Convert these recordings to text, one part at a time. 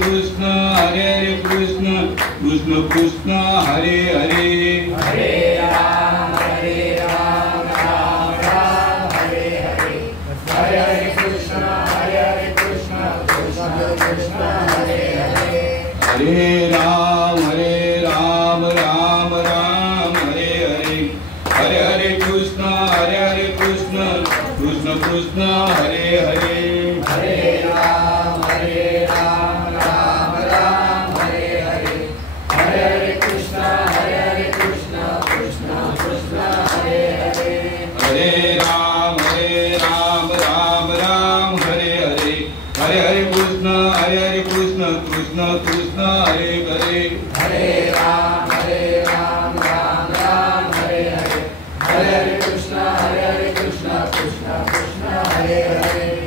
कृष्ण कृष्ण कृष्ण हरे हरे हरे राम राम राम हरे हरे हरे हरे कृष्ण कृष्ण कृष्ण हरे हरे हरे राम राम राम हरे हरे हरे हरे कृष्ण कृष्ण कृष्ण हरे हरे हरे राम राम राम हरे हरे हरे हरे कृष्ण कृष्ण कृष्ण हरे हरे हरे राम राम हरे हरे हरे हरे कृष्ण कृष्ण कृष्ण हरे हरे हरे राम राम हरे हरे हरे हरे कृष्ण कृष्ण कृष्ण हरे हरे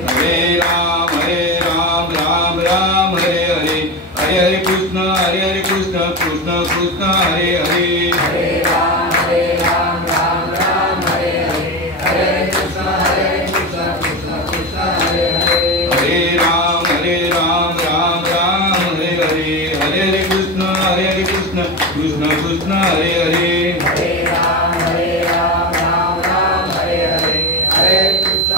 हरे राम राम हरे हरे हरे हरे कृष्ण कृष्ण कृष्ण हरे हरे हरे राम राम हरे हरे हरे हरे कृष्ण कृष्ण कृष्ण हरे हरे हरे राम राम हरे हरे हरे हरे कृष्ण कृष्ण कृष्ण हरे हरे हरे राम राम हरे हरे हरे कृष्ण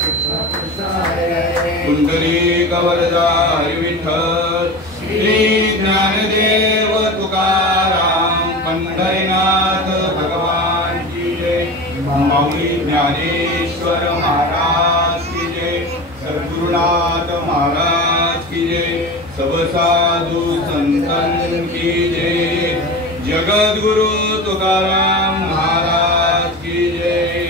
कृष्ण कृष्ण हरे हरे पुंडरीक वरदा हरि विठ्ठल श्री ज्ञानदेव तुकाराम पंढरीनाथ भगवान की जय माऊली ज्ञानेश्वर महाराज की जय सद्गुरुनाथ महाराज की जय सब साधु संतन की जय जगद्गुरु तुकाराम महाराज की जय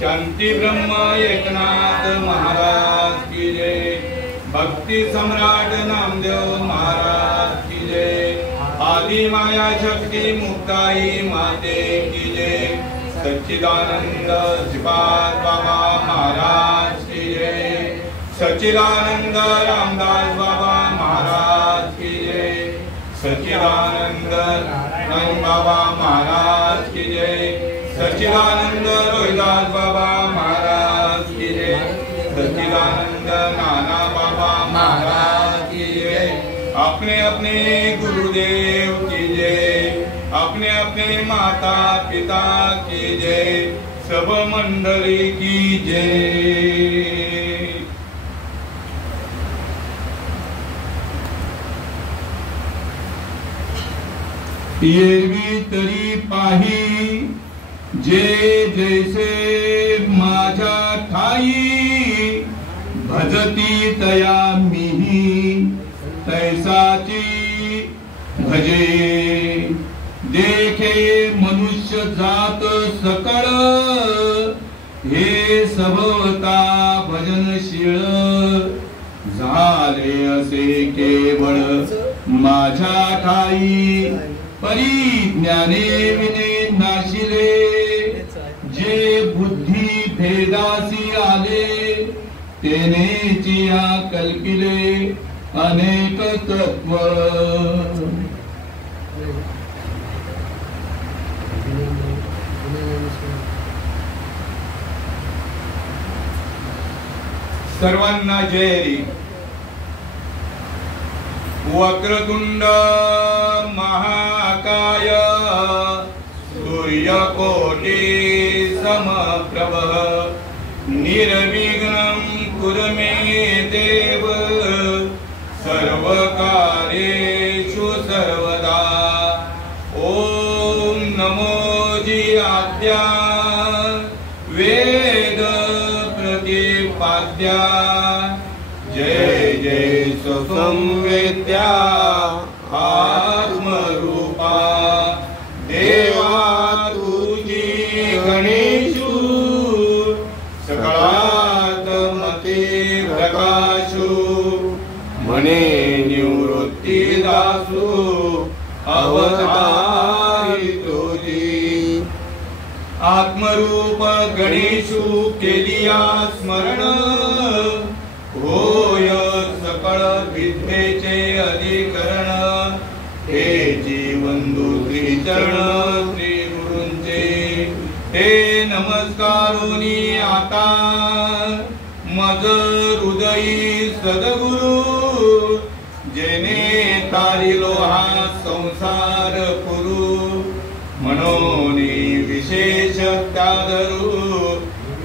शांति ब्रह्म एकनाथ महाराज की जय भक्ति सम्राट नामदेव महाराज की जय आदि माया शक्ति मुक्ताई माते की जय सच्चिदानंद श्रीपाद बाबा महाराज की जय सच्चिदानंद रामदास बाबा महाराज की जय सच्चिदानंद नारायण बाबा महाराज की जय सच्चिदानंद रोहिदास बाबा महाराज की जय सच्चिदानंद नाना बाबा महाराज की जय अपने अपने गुरुदेव की जय अपने अपने माता पिता की जय सब मंडली की जय एरवी तरी पाही जे जैसे माझ्या ठाई भजती तया मिही तैसाची भजे देखे मनुष्य जात सकळ हे सभवता भजनशीळ झाले असे केवळ माझ्या ठाई परिज्ञाने विने नाशिले जे बुद्धी भेदासी आले तेनेची या कल्पिले अनेक तत्व सर्वांना जय वक्रतुंड महाकाय सूर्यकोटि समप्रभ निर्विघ्नं कुरु मे देव सर्वकार्येषु सर्वदा ओम नमो जी आद्या वेद प्रतिपाद्या जय जय संवेद्या आत्मरूपा देवा तुझी गणेशु सकळात मते प्रकाशु मने निवृत्ती दासु अवतारी तुझी आत्मरूप गणेशु केलिया स्मरण होय सकळ विद्येचे अधिकरण हे जीवंदु श्री चरण श्री गुरूंचे हे नमस्कारोनी आता मज हृदयी सद्गुरु संसार पुरू म्हणून विशेष त्याधरू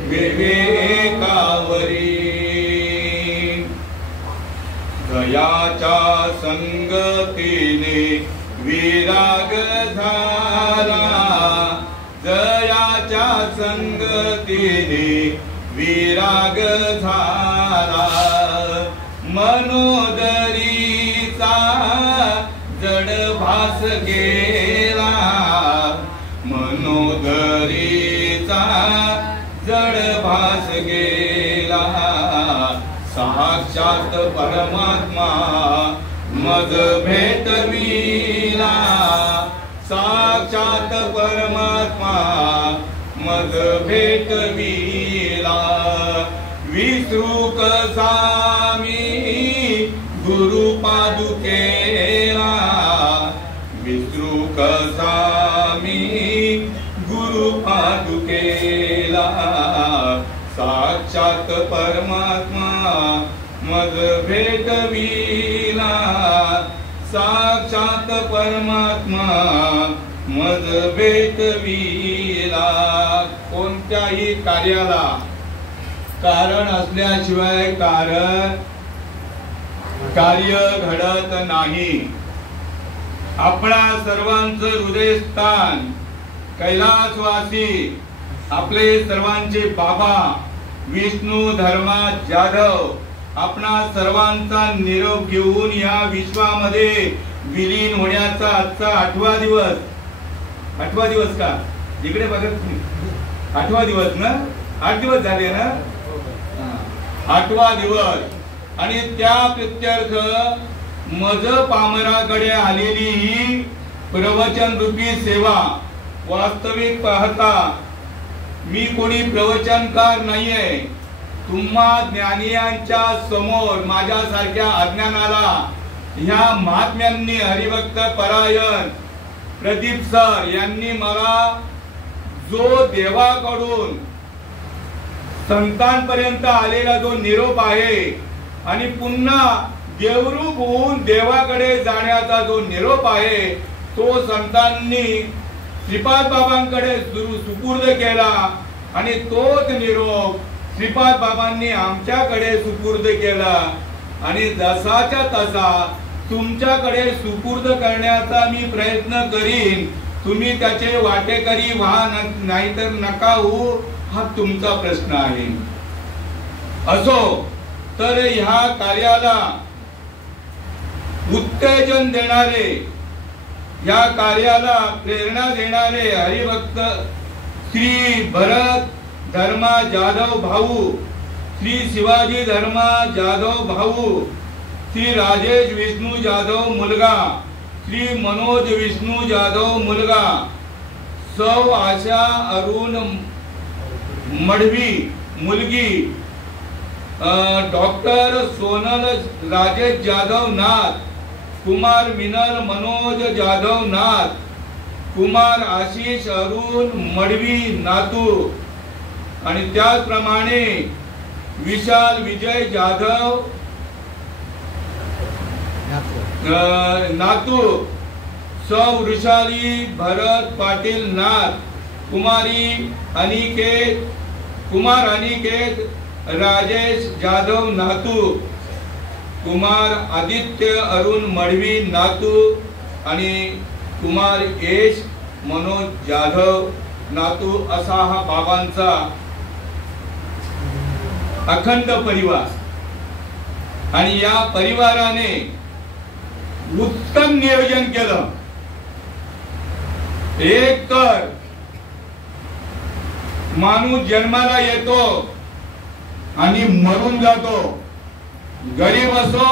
विवेकावरी दयाच्या संगतीने विराग झाला दयाच्या संगतीने विराग झाला मनोदरीचा जड भास गेला मनोदरीचा जड भास गेला साक्षात परमात्मा मज भेटविला साक्षात परमात्मा मज भेटविला विसरू कसा मी गुरु पादुकेला विसरू कसा मी गुरु पादुकेला साक्षात परमात्मा मज भेटविला साक्षात परमात्मा मज भेटविला कोणत्याही कार्याला कारण असल्याशिवाय कार्य घडत नाही आपणा सर्वांचं हृदयस्थान कैलासवासी आपले सर्वांचे बाबा विष्णू धर्मा जाधव आपणा सर्वांचा निरोप घेऊन या विश्वामध्ये विलीन होण्याचा आजचा 8वा दिवस का इकडे बघत तुम्ही 8वा दिवस ना 8 दिवस झाले ना 8वा दिवस आणि त्या प्रत्यर्थ मज पामराकडे आलेली ही प्रवचन रूपी सेवा वास्तविक पाहता मी कोणी प्रवचनकार नाहीये तुम्हा ज्ञानियांच्या समोर माझ्यासारख्या अज्ञानाला ह्या महात्म्यांनी हरिभक्त परायण प्रदीप सर यांनी मला जो देवाकडून संतांपर्यंत आलेला जो निरोप आहे आणि पुन्हा देवरूप होऊन देवाकडे जाण्याचा जो निरोप आहे तो संतांनी श्रीपाद बाबांकडे सुपूर्द केला आणि तोच निरोप श्रीपाद बाबांनी आमच्याकडे सुपूर्द केला आणि जसाच्या तसा तुमच्याकडे सुपूर्द करण्याचा मी प्रयत्न करीन तुम्ही त्याचे वाटेकरी व्हा नाहीतर नका हो हा तुमचा प्रश्न आहे असो तर ह्या कार्याला उत्तेजन देणारे या कार्याला प्रेरणा देणारे हरिभक्त श्री भरत धर्मा जाधव भाऊ श्री शिवाजी धर्मा जाधव भाऊ श्री राजेश विष्णू जाधव मुलगा श्री मनोज विष्णू जाधव मुलगा सौ आशा अरुण मडवी मुलगी डॉक्टर सोनल राजेश जाधव नाथ कुमार मिनल मनोज जाधव नाथ कुमार आशिष अरुण मडवी नातू आणि त्याचप्रमाणे विशाल विजय जाधव नातू सौ वृषाली भरत पाटील नाथ कुमार अनिकेत राजेश जाधव नातू कुमार आदित्य अरुण मडवी नातू आणि कुमार यश मनोज जाधव नातू असा हा बाबांचा अखंड परिवार आणि या परिवाराने उत्तम नियोजन केलं एक तर माणूस जन्माला येतो आणि मरून जातो गरीब असो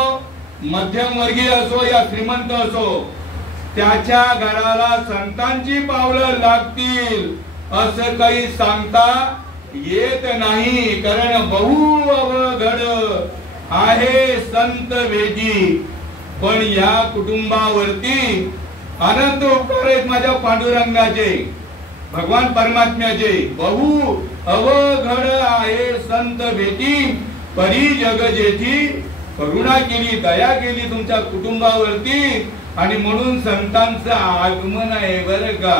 मध्यमवर्गीय असो या श्रीमंत असो त्याच्या घराला संतांची पावलं लागतील असं काही सांगता येत नाही कारण बहु अवघड आहे संत वेदी पण या कुटुंबावरती अनंत उपकार आहेत माझ्या पांडुरंगाचे भगवान परमात्म्याचे बहु अवघड आहे संत भेटी परी जग जेथी करुणा केली, दया केली तुमच्या कुटुंबावरती, आणि म्हणून संतांचं आगमन आहे बरं का.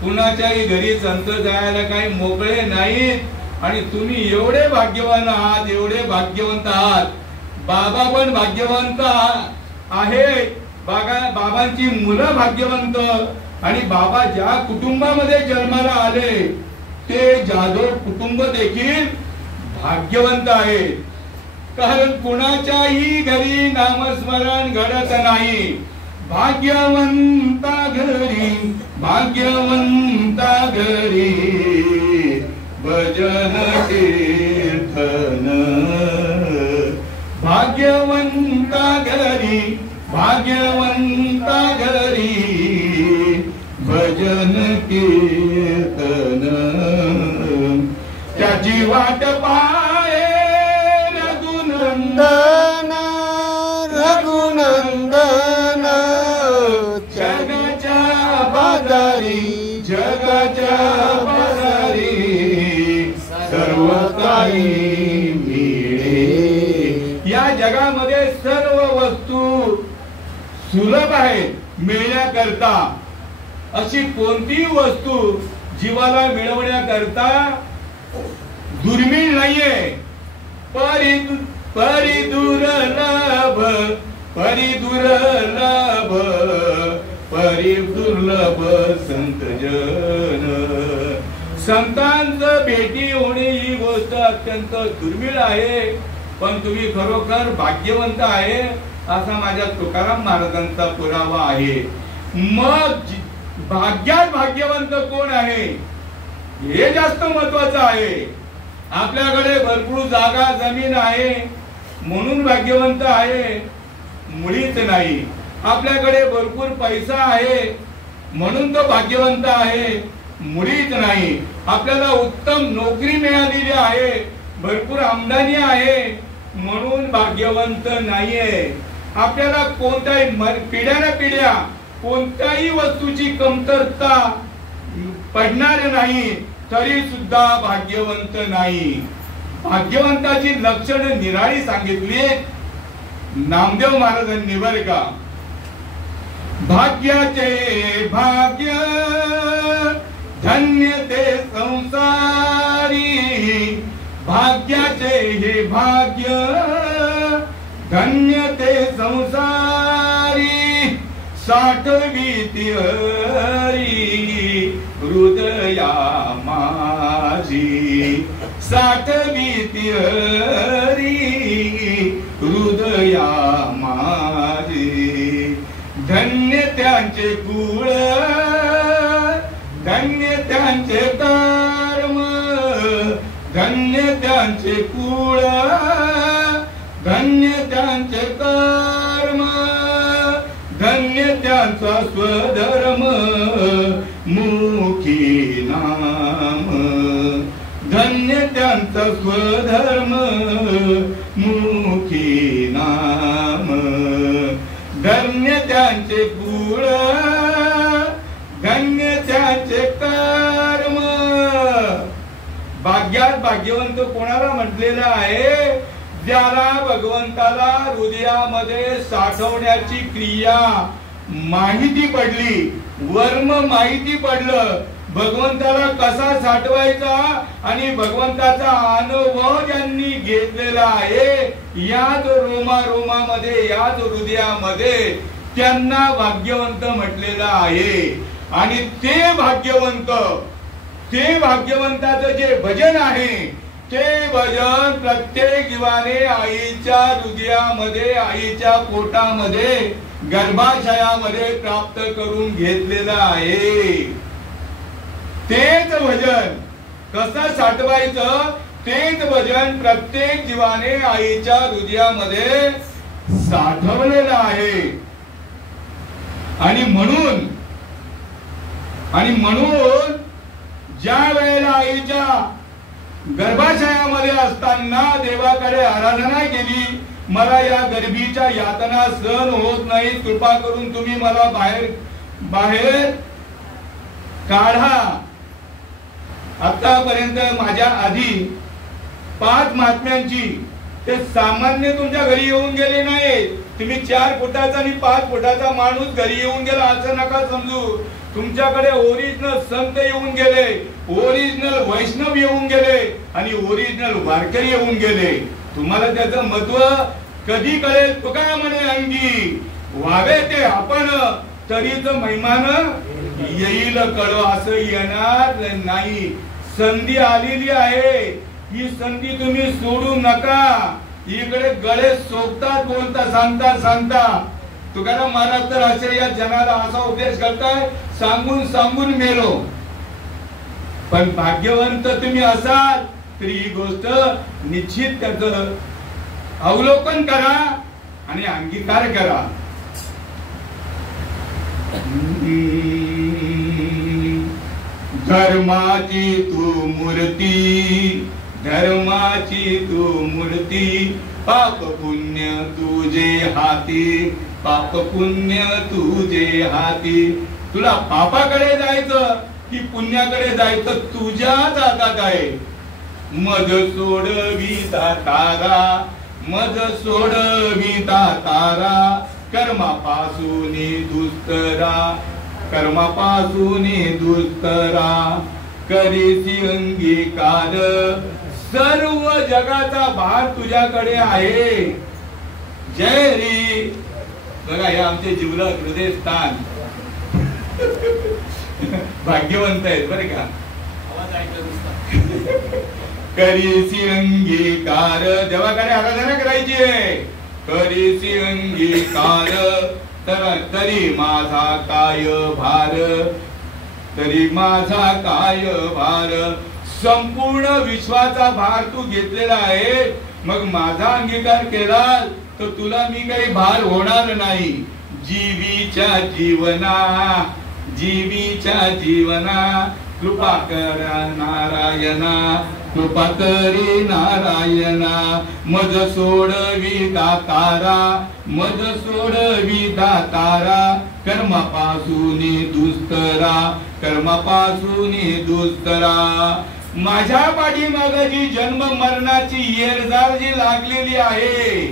कुणाच्याही घरी संत जायला काही मोकळे नाहीत, आणि तुम्ही एवढे भाग्यवान आहात, एवढे भाग्यवंत आहात. बाबा पण भाग्यवंत आहे, बाबांची मुलं भाग्यवंत, आणि बाबा ज्या कुटुंबामध्ये जन्माला आले ते जाधव कुटुंब देखील भाग्यवंत आहे. कारण कुणाच्याही घरी नामस्मरण घडत नाही. भाग्यवंता घरी, भाग्यवंता घरी भजन कीर्तन. भाग्यवंता घरी, भाग्यवंता घरी भजन कीर्तन. त्याची वाट पाहे रघुनंदन, रघुनंदन जगाच्या बाजारी, जगाच्या बाजारी सर्व काही मिळे. या जगामध्ये सर्व वस्तू सुलभ आहेत मिळण्याकरता. अशी कोणतीही वस्तू जीवाला मिळवण्याकरता दुर्मिळ नाहीये. परिदुर्लभ, परिदुर्लभ, परिदुर्लभ संत जन. संतांचं भेटी होणे ही गोष्ट अत्यंत दुर्मिळ आहे. पण तुम्ही खरोखर भाग्यवंत आहे असा माझ्या तुकाराम महाराजांचा पुरावा आहे. मग भाग्यात भाग्यवंत कोण आहे हे जास्त महत्वाचं आहे. आपल्याकडे भरपूर जागा जमीन आहे म्हणून भाग्यवंत आहे मुळीच नाही. आपल्याकडे भरपूर पैसा आहे म्हणून तो भाग्यवंत आहे मुळीच नाही. आपल्याला उत्तम नोकरी मिळालेली आहे, भरपूर आमदानी आहे म्हणून भाग्यवंत नाहीये. आपल्याला कोणत्याही पिढ्याना पिढ्या कोणत्याही वस्तूची कमतरता पडणार नाही तरी सुद्धा भाग्यवंत नाही. भाग्यवंताची लक्षणे निराळी सांगितली नामदेव महाराजांनी बरं का. भाग्याचे भाग्य धन्य ते संसारी, भाग्याचे हे भाग्य धन्य ते संसारी. साठवीती हरी हृदया माझी, साठवीती हरी हृदया माझी. धन्य त्यांचे कुळ, धन्य त्यांचे कर्म, धन्य त्यांचे कुळ, धन्य त्यांचे कर्म, धन्य त्यांचा स्वधर्म मुखी नाम. धन्य त्यांचा स्वधर्म मुखी नाम. धन्य त्यांचे कुळ, धन्य त्यांचे कर्म. भाग्यात भाग्यवंत कोणाला म्हटलेलं आहे? ज्याला भगवंताला हृदयामध्ये साठवण्याची क्रिया माहिती पडली, वर्म माहिती पडलं, भगवंताला कसा साठवायचा आणि भगवंताचा अनुभव ज्यांनी घेतलेला आहे याच रोमारोमामध्ये, याच हृदयामध्ये, त्यांना भाग्यवंत म्हटलेलं आहे. आणि ते भाग्यवंताचं जे भजन आहे ते भजन प्रत्येक जीवाने आईच्या हृदयामध्ये, आईच्या पोटामध्ये, गर्भाशयामध्ये प्राप्त करून घेतलेलं आहे. तेच भजन कसं साठवायचं, तेच भजन प्रत्येक जीवाने आईच्या हृदयामध्ये साठवलेलं आहे. आणि म्हणून ज्या वेळेला आईच्या गर्भाशयामध्ये असताना देवाकडे आराधना केली, मला या गर्भीच्या यातना सहन होत नाही, कृपा करून तुम्ही मला बाहेर काढा. आतापर्यंत माझ्या आधी 5 महात्म्यांची ते सामान्य तुमच्या घरी येऊन गेले नाही. तुम्ही 4 फुटाचा आणि 5 फुटाचा माणूस घरी येऊन गेला असं नका समजू. तुमच्याकडे ओरिजिनल संत येऊन गेले, ओरिजिनल वैष्णव येऊन गेले आणि ओरिजिनल वारकरी येऊन गेले. तुम्हाला त्याचं महत्व कधी कळेल? तुका म्हणे अंगी व्हावे ते आपण, तरीच महिमान येईल कळ. असं येणार नाही. संधी आलेली आहे, ही संधी तुम्ही सोडू नका. इकडे गळे सोबतात बोलता सांगता सांगता तुकाराम महाराज तर असे या जनाला असा उपदेश करताय, सांगून सांगून मेलो. पण भाग्यवंत तुम्ही असाल तरी ही गोष्ट निश्चित त्याचं अवलोकन करा आणि अंगीकार करा. धर्माची तू मूर्ती, धर्माची तू मूर्ती, पाप पुण्य तुझे हाती, पाप पुण्य तुझे हाती. तुला पापाकडे जायचं की पुण्याकडे जायचं तुझ्याच हातात आहे. मज सोडविता तारा, मज सोडविता तारा, कर्मापासून दुस्तरा, कर्मापासून दुस्तरा, करीसी अंगीकार. सर्व जगाचा भार तुझ्याकडे आहे. जय रे. बघा हे आमचे जिवलग हृदय स्थान भाग्यवंत आहेत बरे का. आवाज ऐकला करीसी अंगीकार. देवाकडे आराधना करायची आहे. करीसी अंगीकार, तरी माझा काय भार, तरी माझा काय भार. संपूर्ण विश्वाचा भार तू घेतलेला आहे. मग माझा अंगीकार केला तर तुला मी काही भार होणार नाही. जीवीच्या जीवना, जीवीच्या जीवना, कृपा कर नारायणा, कृपा करी नारायणा. मज सोडविता तारा, मज सोडविता तारा, कर्मापासून दुस्तरा, कर्मापासून दुस्तरा. माझ्या पाठीमागे जी जन्म मरणाची येरझार जी लागलेली आहे,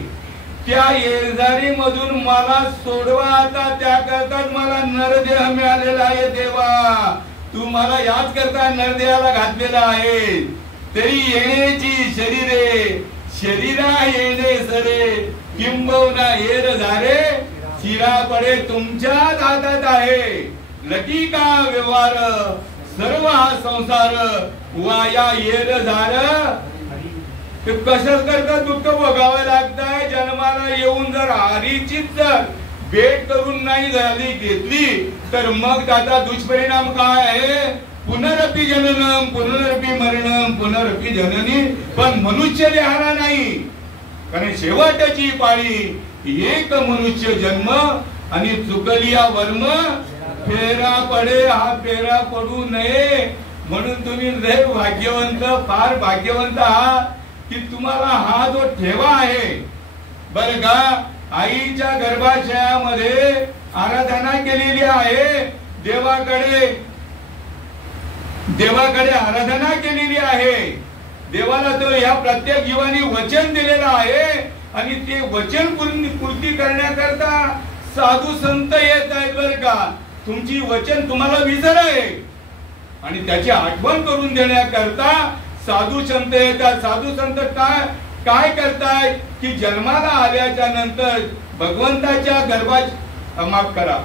त्या येरझारी मधून मला सोडवा आता. त्याकरता मला नरदेह मिळालेला आहे. देवा तू मला याच करता नरदेहाला घातलेला आहे. तरी येण्याची शरीरे, शरीरा येणे सरे, किंबहुना येरझारे, शिरा पडे तुमच्याच हातात आहे. लकी का व्यवहार, सर्व हा संसार, वाया येरझार. कशाच करता दुःख भोगावं लागतंय. जन्माला येऊन जर हरीचीच जर भेट करून नाही झाली घेतली तर मग त्याचा दुष्परिणाम काय आहे? पुनरपी जननम, पुनरपी मरणम, पुनरपी जननी. पण मनुष्य देहाला नाही, कारण शेवटची पाळी एक मनुष्य जन्म आणि चुकलिया वर्म फेरा पडे. हा फेरा पडू नये म्हणून तुम्ही लय भाग्यवंत, फार भाग्यवंत आहात की तुम्हाला हा जो ठेवा आहे बर का. आईच्या गर्भाशयामध्ये आराधना केलेली आहे. देवाकडे, देवाकडे आराधना केलेली आहे. देवाला तो या प्रत्येक जीवानी वचन दिलेलं आहे आणि ते वचन पूर्ती करण्याकरता साधू संत येत आहेत बर का. तुमची वचन तुम्हाला विसर आहे आणि त्याची आठवण करून देण्याकरता साधू संत येतात. साधू संत काय करताय की जन्माला आल्याच्या नंतर भगवंताच्या माफ करा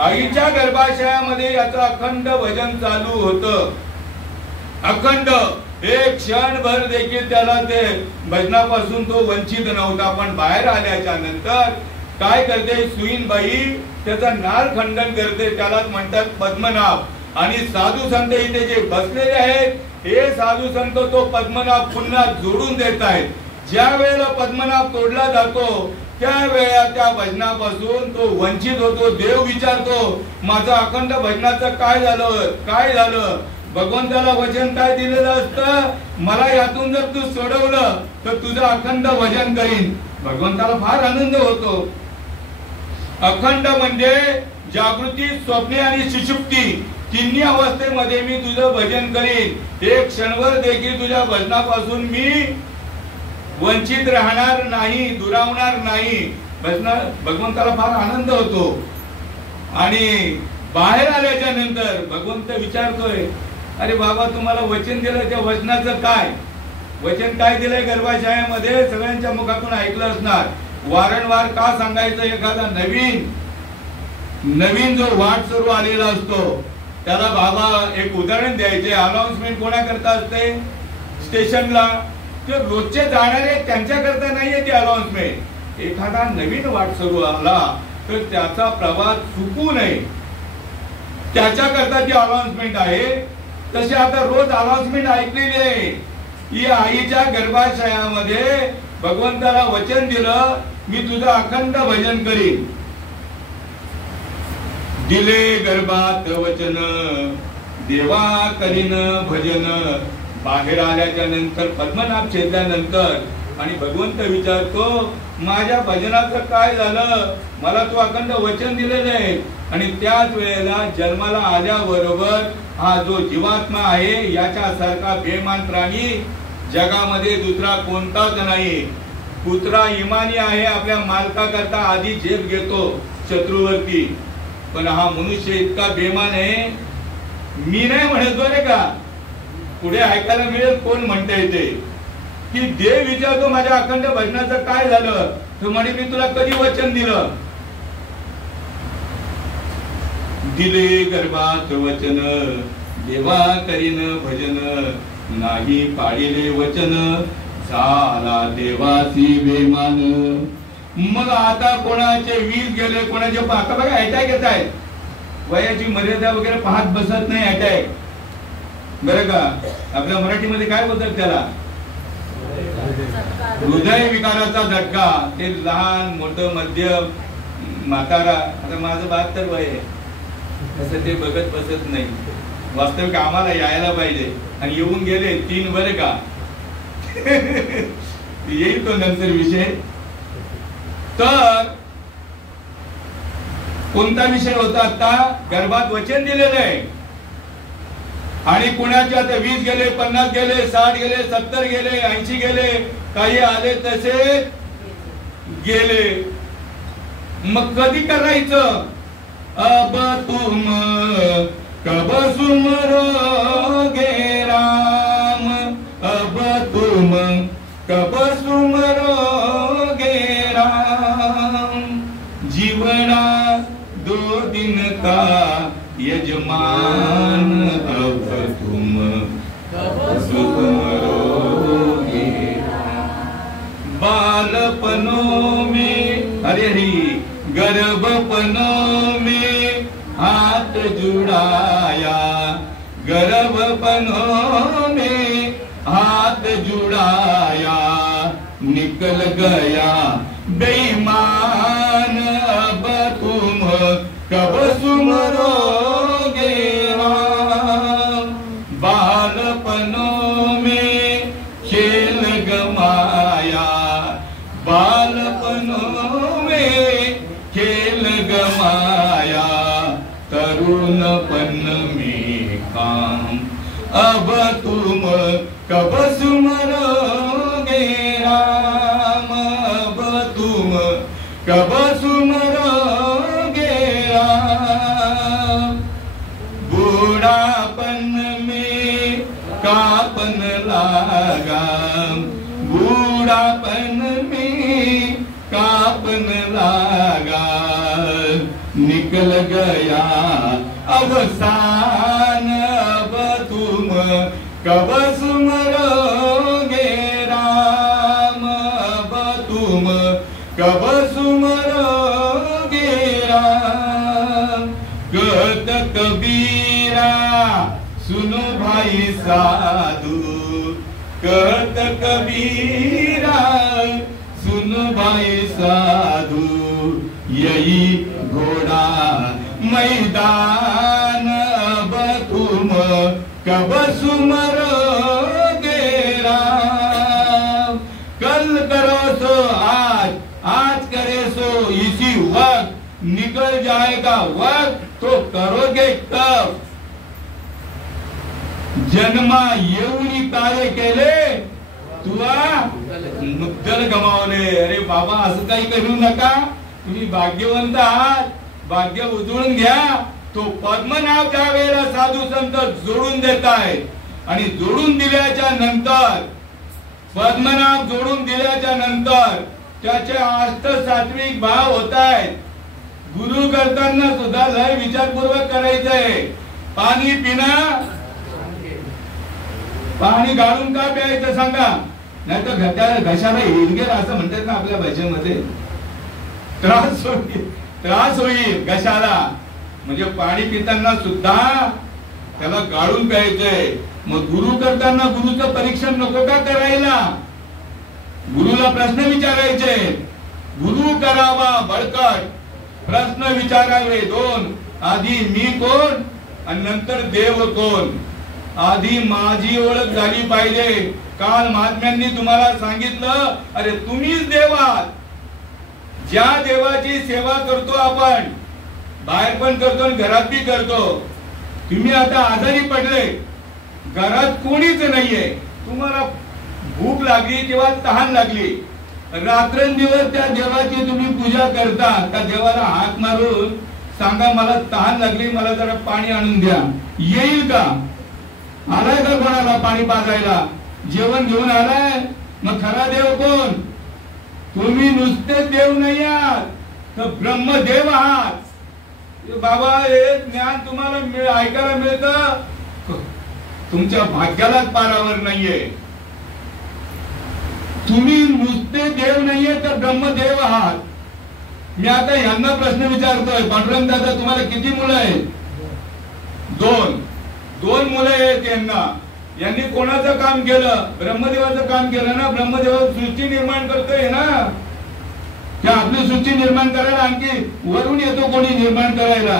आईच्या गर्भाशयामध्ये याचं अखंड भजन चालू होतं. अखंड एक क्षणभर देखील त्याला ते भजनापासून तो वंचित नव्हता. पण बाहेर आल्याच्या नंतर काय करते सुईनबाई त्याचा नाळ खंडन करते. त्यालाच म्हणतात पद्मनाभ. आणि साधू संत इथे जे बसलेले आहेत हे साधू संत तो पद्मनाभ पुन्हा जोडून देत आहेत. ज्या वेळेला पद्मनाभ तोडला जातो त्यावेळेला त्या भजनापासून तो वंचित होतो. देव विचारतो माझं अखंड भजनाचं काय झालं, काय झालं. भगवंताला वचन काय दिलेलं असतं, मला यातून जर तू सोडवलं तर तुझं अखंड भजन करीन. भगवंताला फार आनंद होतो. अखंड म्हणजे जागृती, स्वप्ने आणि सुषुप्ती तिन्ही अवस्थेमध्ये मी तुझं भजन करीन. एक क्षणभर देखील तुझ्या भजनापासून मी वंचित राहणार नाही, दुरावणार नाही. भगवंताला फार आनंद होतो. आणि बाहेर आल्याच्या नंतर भगवंत विचारतोय, अरे बाबा तुम्हाला वचन दिलं, त्या वचनाचं काय? वचन काय दिलंय गर्भाशयामध्ये? सगळ्यांच्या मुखातून ऐकलं असणार. वारंवार का सांगायचं? एखादा नवीन जो वाट सुरू आलेला असतो त्याला बाबा एक उदाहरण द्यायचे. अनाउन्समेंट कोणाकरता असते? स्टेशनला. ते रोजचे जाणारे त्यांच्याकरता नाहीये ती अनाउन्समेंट. एखादा नवीन वाट सुरू आला तर त्याचा प्रवास चुकू नये त्याच्याकरता ती अनाउन्समेंट आहे. तशी आता रोज अनाउन्समेंट ऐकलेली आहे. ही आईच्या गर्भाशयामध्ये भगवंताला वचन दिलं, मी तुझं अखंड भजन करीन. दिले गर्भात वचन, देवा करीन भजन. बाहेर आल्याच्या नंतर पद्मनाभ छेदल्यानंतर आणि भगवंत विचारतो, माझ्या भजनाचं काय झालं? मला तू अखंड वचन दिलेलं आहे. आणि त्याच वेळेला जन्माला आल्याबरोबर हा जो जीवात्मा आहे याच्यासारखा बेमान प्राणी जगामध्ये दुसरा कोणताच नाही. कुत्रा इमानी आहे, आपल्या मालकाकरता आधी झेप घेतो शत्रूवरती. पण हा मनुष्य इतका बेमान आहे. मी नाही म्हणतो रे का, पुढे ऐकायला मिळेल कोण म्हणते ते, की देव विचारतो माझ्या अखंड भजनाचं काय झालं? तो म्हणे मी तुला कधी वचन दिलं? दिले गर्भात वचन, देवा करीन भजन. नाही पाळिले वचन, झाला देवासी बेमान. मग आता कोणाचे 20 गेले, कोणाचे आता बघा अटॅक येत आहेत. वयाची मर्यादा वगैरे पाहत बसत नाही अटॅक. बरं का? आपल्या मराठीमध्ये काय बोलतात त्याला? हृदय विकाराचा झटका. ते लहान मोठं मध्यम म्हातारा. आता माझं 72 वय आहे, तसं ते बघत बसत नाही. वास्तविक आम्हाला यायला पाहिजे. आणि येऊन गेले 3 बरं का येईल तो नंतर विषय. तर कोणता विषय होता? आता गर्भात वचन दिलेलं आहे. आणि कुणाचे आता 20 गेले, 50 गेले, 60 गेले, 70 गेले, 80 गेले, काही आले तसे गेले. मग कधी करायचं? अब तुम कब सुमरोगे राम, अब तुम कब सुमरोगे राम. जीवना 2 दिन का यजमान, अब तुम कब सुमरोगे राम. बालपनों में हरे हरि, गर्भपनों में हाथ जुड़ाया, गर्भपनों में हाथ जुड़ाया. निकल गया बेईमान, अब तुम कब सुमरोगे राम. बालपनों में खेल गमाया, बालपनों में खेल गमाया. तरुणपन में काम, अब तुम कब सुमरोगे राम, अब तुम कब सुमरोगे राम. बूढ़ापन में कापन लागा, बूढ़ापन में कापन लागा. निकल गया अवसान, अब तुम कब सुमरोगे राम, अब तुम कब सुमरोगे राम. कहत कबीरा सुनो भाई साधु, कहत कबीरा सुनो भाई साधु. यही घोड़ा मैदान, अब तुम कब सुमरोगे राम. कल करो सो आज, आज करे सो इसी वक्त. निकल जाएगा वक्त तो करोगे कब. जन्मा येऊनी कार्य केले तुला मुद्दल गमावले. अरे बाबा असं काही करू नका, तुम्ही भाग्यवंत आहात, भाग्य उजळून घ्या. तो पद्मनाभ ज्या वेळेला साधू संत जोडून देत आहेत आणि जोडून दिल्याच्या नंतर पद्मनाभ जोडून दिल्याच्या नंतर त्याचे अष्ट सात्विक भाव होत आहेत. गुरु करताना सुद्धा लय विचारपूर्वक करायचंय. पाणी पिणं, पाणी गाळून का प्यायचं सांगा, नाही तर घशाला हिरगेल असं म्हणतात ना आपल्या भाषेमध्ये, त्रास होईल घशाला. म्हणजे पाणी पिताना सुद्धा त्याला गाळून प्यायचंय. मग गुरु करताना गुरुचं परीक्षण नको का करायला? गुरुला प्रश्न विचारायचे. गुरु करावा बळकट, प्रश्न विचारावे दोन. आधी मी कोण आणि नंतर देव कोण. आधी माझी ओळख झाली पाहिजे. काल महात्म्यांनी तुम्हाला सांगितलं, अरे तुम्हीच देव आहात. ज्या देवाची सेवा करतो आपण, बाहेर पण करतो आणि घरात भी करतो. तुम्ही आता आजारी पडले, घरात कोणीच नाहीये, तुम्हाला भूक लागली किंवा तहान लागली, रात्रंदिवस त्या देवाची तुम्ही पूजा करता. त्या देवाला हात मारून सांगा मला तहान लागली, मला जरा पाणी आणून द्या, येईल का? आलाय का कोणाला पाणी पाजायला? जेवण घेऊन आलाय? मग खरा देव कोण? तुम्ही नुसते देव नाही आहात, तर ब्रह्मदेव आहात. बाबा हे ज्ञान तुम्हाला ऐकायला मिळतं, तुमच्या भाग्यालाच पारावर नाहीये. तुम्ही नुसते देव नाहीये तर ब्रह्मदेव आहात. मी आता यांना प्रश्न विचारतोय, पांडुरंग दादा तुम्हाला किती मुलं आहेत? दोन मुलं आहेत यांना. यांनी कोणाचं काम केलं? ब्रह्मदेवाचं काम केलं ना. ब्रह्मदेव सृष्टी निर्माण करतोय ना, त्या आपली सृष्टी निर्माण करायला आणखी वरून येतो कोणी निर्माण करायला?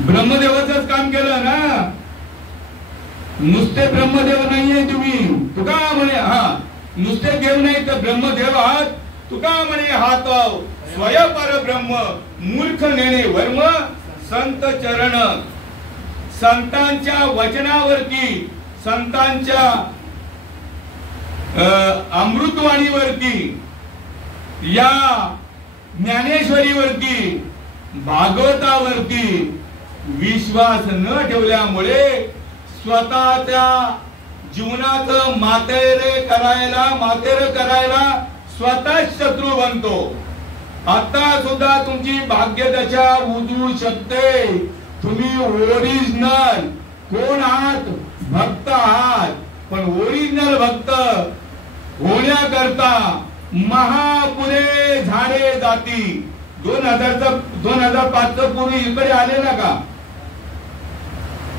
ब्रह्मदेवाचंच काम केलं ना. नुसते ब्रह्मदेव नाहीये तुम्ही. तुका म्हणे हा नुसते देव नाही तर ब्रह्मदेव आहात. तुका म्हणे हात स्वयं ब्रह्म मूर्ख नेणे वर्म संत चरण. संतांच्या वचनावरती, संतांच्या अमृतवाणीवरती, या ज्ञानेश्वरीवरती, भागवतावरती विश्वास न ठेवल्यामुळे स्वतःच्या जीवनाचं मातेरे करायला स्वतः शत्रू बनतो. आता सुद्धा तुमची भाग्यदशा उजळू शकते. तुम्ही ओरिजिनल कोण आहात? भक्त आहात. पण ओरिजिनल भक्त होण्याकरता महापुरे झाडे जाती. 2005 पूर्वी इकडे आलेला का?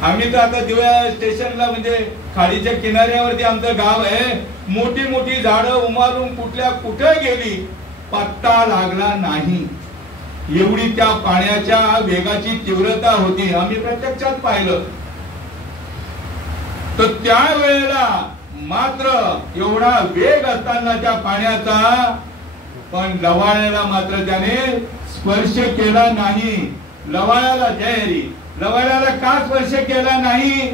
आम्ही तर आता दिव्या स्टेशनला म्हणजे खाडीच्या किनाऱ्यावरती आमचं गाव आहे. मोठी मोठी झाडं उमारून कुठे गेली पत्ता लागला नाही. एवढी त्या पाण्याच्या वेगाची तीव्रता होती. आम्ही प्रत्यक्षात पाहिलं. तर त्या वेळेला मात्र एवढा वेग असताना त्या पाण्याचा, पण लवाळ्याला मात्र त्याने स्पर्श केला नाही. लवाळ्याला का स्पर्श केला नाही?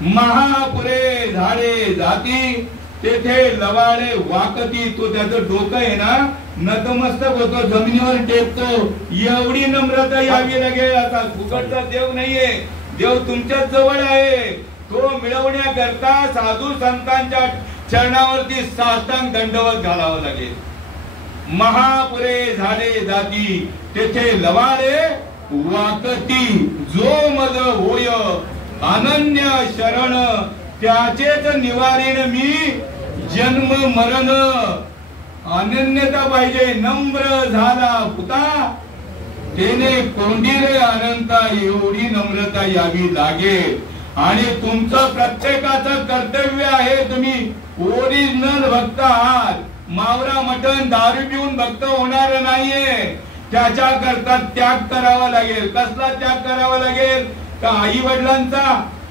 महापुरे झाडे जाती, तेथे लवाळे वाकती. तो त्याचं डोकं आहे ना नतमस्तक होतो, जमिनीवर टेकतो. एवढी नम्रता यावी लागेल. आता फुकटचा देव नाहीये, देव तुमच्या जवळ आहे. तो मिळवण्याकरता साधू संतांच्या चरणावरती साष्टांग दंडवत घालावं लागेल. महापुरे झाडे जाती, तेथे लवाळे वाकती. जो मज होय अनन्य शरण, त्याचेच निवारीन मी जन्म मरण. अनन्यता पाहिजे. नम्र झाला पुता, तेने कोंडीरे अनंता. एवढी नम्रता यावी लागेल. आणि तुमचं प्रत्येकाचं कर्तव्य आहे, तुम्ही ओरिजिनल भक्त आहात. मावरा मटण दारू पिऊन भक्त होणार नाहीये. त्याच्या करता त्याग करावा लागेल. कसला त्याग करावा लागेल? का आई वडिलांचा,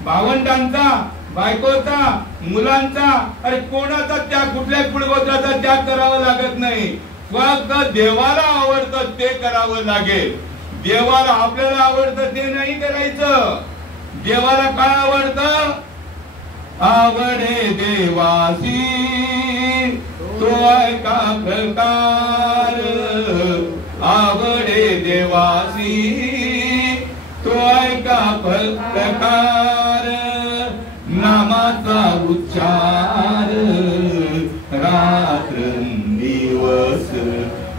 भावंडांचा, बायकोचा, मुलांचा? अरे कोणाचा त्याग? कुठल्या कुळगोत्राचा त्याग करावा लागत नाही. फक्त देवाला आवडतं ते करावं लागेल. देवाला आपल्याला आवडतं ते नाही करायचं. देवाला काय आवडतं? आवडे देवासी तो ऐका प्रकार, आवडे देवासी तो ऐका प्रकार, नामाचा उच्चार रात्रंदिवस,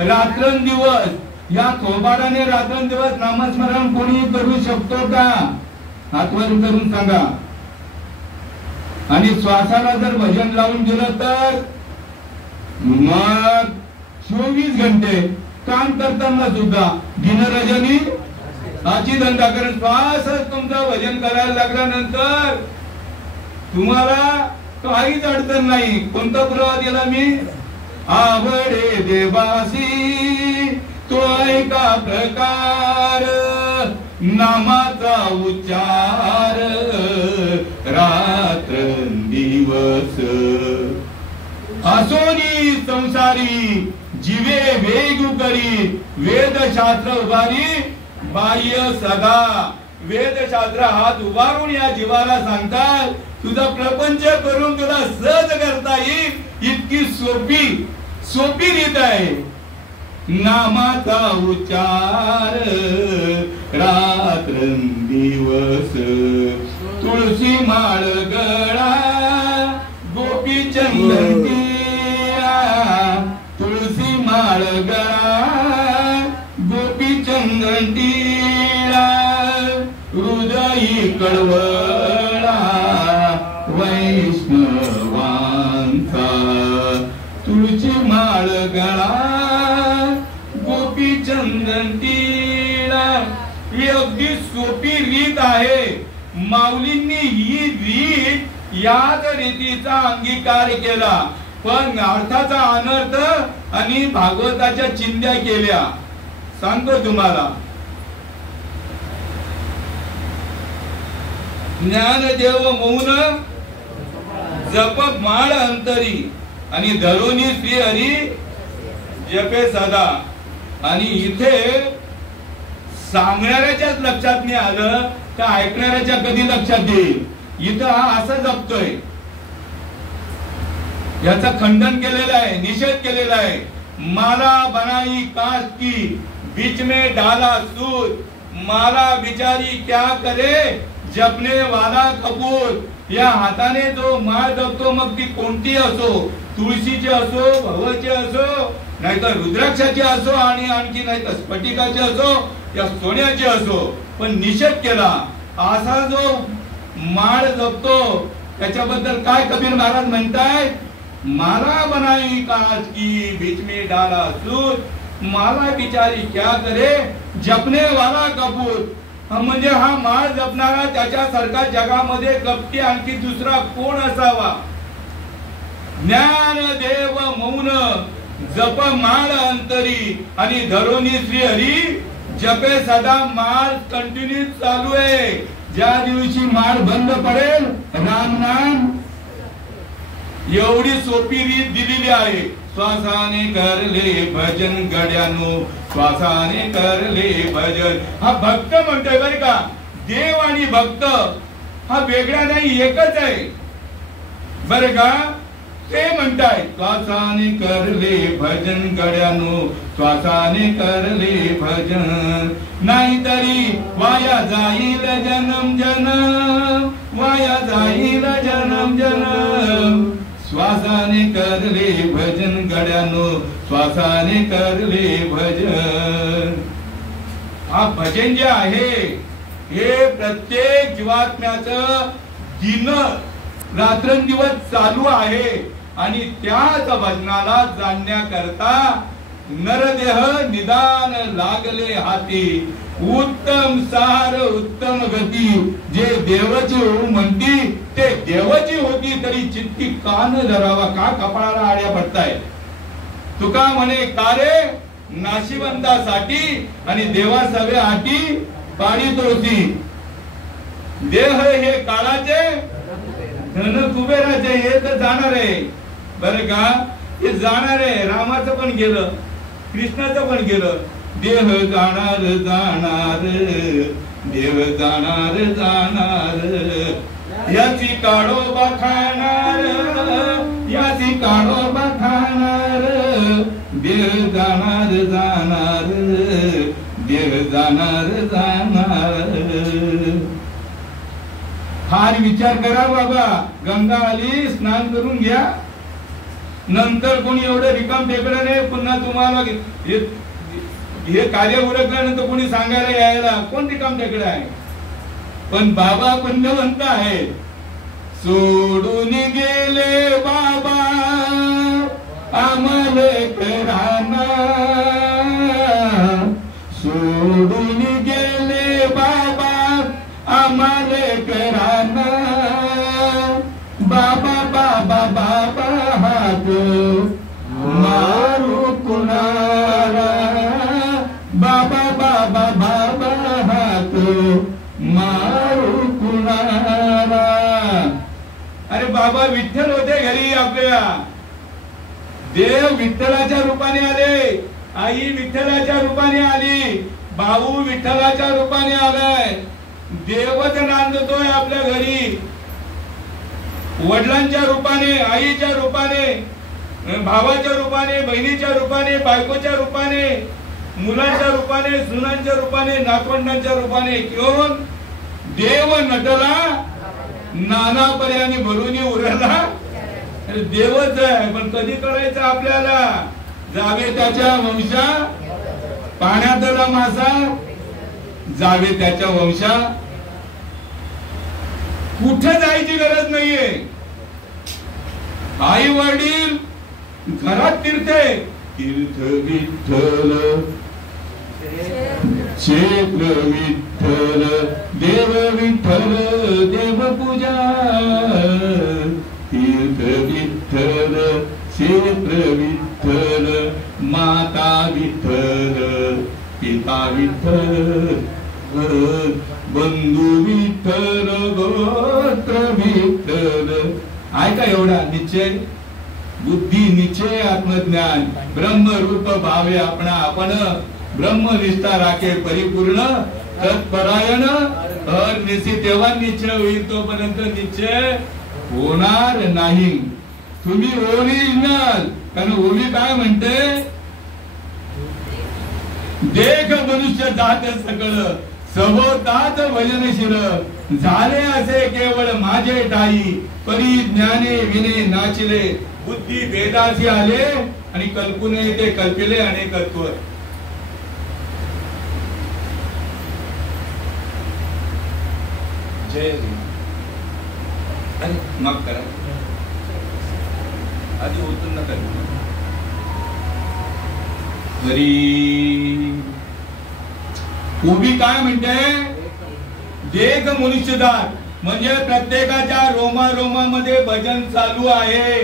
रात्रंदिवस या थोबाडाने रात्रंदिवस नामस्मरण कोणी करू शकतो का? हातवर करून सांगा. आणि श्वासाला जर भजन लावून दिलं तर मग 24 घंटे काम करताना सुद्धा दिनरजनी हाची धंदा, कारण श्वासच तुमचं भजन करायला लागल्यानंतर तुम्हाला काहीच अडचण नाही. कोणता पुरावा दिला मी? आवडे देवासी तो ऐका प्रकार, नामाचा उच्चार रात्रंदिवस. असोनी संसारी जीवे वेग करी, वेदशास्त्र उभारी बाह्य सदा. वेदशास्त्र हात उभारून या जीवाला सांगतात तुझा प्रपंच करून तुला सहज करता येईल इतकी सोपी रीत आहे. नामाचा उच्चार रात्रंदिवस. तुळशी माळ गळा गोपी चंदन टिळा, तुळशी माळ गळा गोपी चंदन टिळा, हृदयी कळवळा वैष्णवांचा. तुळशी माळ गळा गोपी चंदन टिळा. ही अगदी सोपी रीत आहे. माऊलींनी ही रीत याच रीतीचा अंगीकार केला, पण अर्थाचा अनर्थ आणि भागवताच्या चिंध्या केल्या. सांगतो तुम्हाला. ज्ञानदेव मौन जप माळ अंतरी, आणि धरोनी श्री हरी जपे सदा. आणि इथे सांगणाऱ्याच्याच लक्षात नाही आलं तर ऐकणाऱ्याच्या कधी लक्षात येईल? इथं हा असं जपतोय, याचं खंडन केलेलं आहे, निषेध केलेला आहे. माला बनाई काश की बीच में डाला सूद, माला बिचारी क्या करे जपने वाला कपूर. या हाताने जो माळ जपतो, मग ती कोणती असो, तुळशीची असो, भवची असो, नाहीतर रुद्राक्षाची असो, आणि आणखी नाहीतर स्फटिकाची असो या सोन्याची असो, पण निषेध केला. असा जो माळ जपतो त्याच्याबद्दल काय कबीर महाराज म्हणतायत? माला बनाई काच की बीच में डाला सूद, माला बिचारी क्या करे जपने वाला कपूर. म्हणजे हा माळ जपणारा त्याच्यासारखा जगामध्ये कपटी आणखी दुसरा कोण असावा? ज्ञानदेव मौन जप माळ अंतरी, आणि धरोनी श्री हरी जपे सदा. माळ कंटिन्यू चालू आहे. ज्या दिवशी माळ बंद पडेल राम नाम. एवढी सोपी रीत दिलेली आहे. श्वासाने करले भजन गड्यानो, श्वासाने करले भजन. हा भक्त म्हणतोय बरं का. देव आणि भक्त हा वेगळा नाही, एकच आहे बरं का. ते म्हणताय श्वासाने करले भजन गड्यानो, श्वासाने करले भजन. नाहीतरी वाया जाईल जन्म जन्म, वाया जाईल जन्म जन्म. श्वासाने करले भजन गड्यानो, श्वासाने करले भजन. हा भजन जे आहे हे प्रत्येक जीवात्म्याचं दिन रात्रंदिवस चालू आहे. आणि त्याच भजनाला जाणण्याकरता नरदेह निदान लागले हाती. उत्तम सार उत्तम गती, जे देवाची होऊ म्हणती ते देवाची होती तरी चित्ती कान धरावा. का कपाळाला आड्या पडताय? तुका म्हणे कारे नाशिवंतासाठी आणि देवा सवे आटी पाडी तोसी. देह हे काळाचे धन कुबेराचे, हे तर जाणार आहे बरं का. हे जाणार आहे. रामाचं पण गेलं, कृष्णाचं पण गेलं. देह जाणार जाणार, देव जाणार जाणार. याची काळोबा खाणार, याची काळोबा खाणार, देह जाणार जाणार, देह जाणार जाणार. फार विचार करा बाबा. गंगा आली, स्नान करून घ्या. नंतर कोणी एवढं रिकाम टेकडं नाही पुन्हा तुम्हाला हे कार्य उरकल्यानंतर कोणी सांगायला यायला कोण रिकाम टेकडं आहे. पण बाबा पुण्यवंत आहे. सोडून गेले बाबा आम्हाला कराना, सोडून गेले बाबा आम्हाला कराना. बाबा बाबा बाबा हात मारू कुणाला, बाबा बाबा बाबा हात मारू कुणाला. अरे बाबा विठ्ठल होते घरी आपल्या. देव विठ्ठलाच्या रूपाने आले, आई विठ्ठलाच्या रूपाने आली, भाऊ विठ्ठलाच्या रूपाने आलाय. देवच नांदतोय आपल्या घरी. वडिलांच्या रूपाने, आईच्या रूपाने, भावाच्या रूपाने, बहिणीच्या रूपाने, बायकोच्या रूपाने, मुलांच्या रूपाने, सुनांच्या रूपाने, नातवंडांच्या रूपाने घेऊन देव नटला नाना पर्यानी भरून उरला. देवच आहे. पण कधी कळायचं आपल्याला. जावे त्याच्या वंशा पाण्यातला मासा, जावे त्याच्या वंशा. कुठे जायची गरज नाहीये. आई वडील घरात तीर्थे, तीर्थ विठ्ठल क्षेत्र विठ्ठल, देव विठ्ठल देवपूजा. तीर्थ विठ्ठल क्षेत्र विठ्ठल, माता विठ्ठल पिता विठ्ठल, बंधू विठ्ठल गोत्र विठ्ठल. ऐका एवढा निश्चय, बुद्धी निश्चय आत्मज्ञान, ब्रह्मरूप भावे आपणा आपण, ब्रह्मनिष्ठा राखे परिपूर्ण, तत्परायण हर निशी. तेव्हा निश्चय होईल, तोपर्यंत निश्चय होणार नाही. तुम्ही ओरिजिनल. कारण ओली काय म्हणते, देख मनुष्य जात सकळ सभोवताच भजनशील, झाले असे केवळ माझे ठाई, परी ज्ञाने विने नाचिले. बुद्धी वेदासी आले आणि कल्पुने ते कल्पिले अनेकत्व. जय मग करा आधी होतून नका. हरी उभी काय म्हणते, देख मनुष्यदार, म्हणजे प्रत्येकाच्या रोमारोमामध्ये भजन चालू आहे.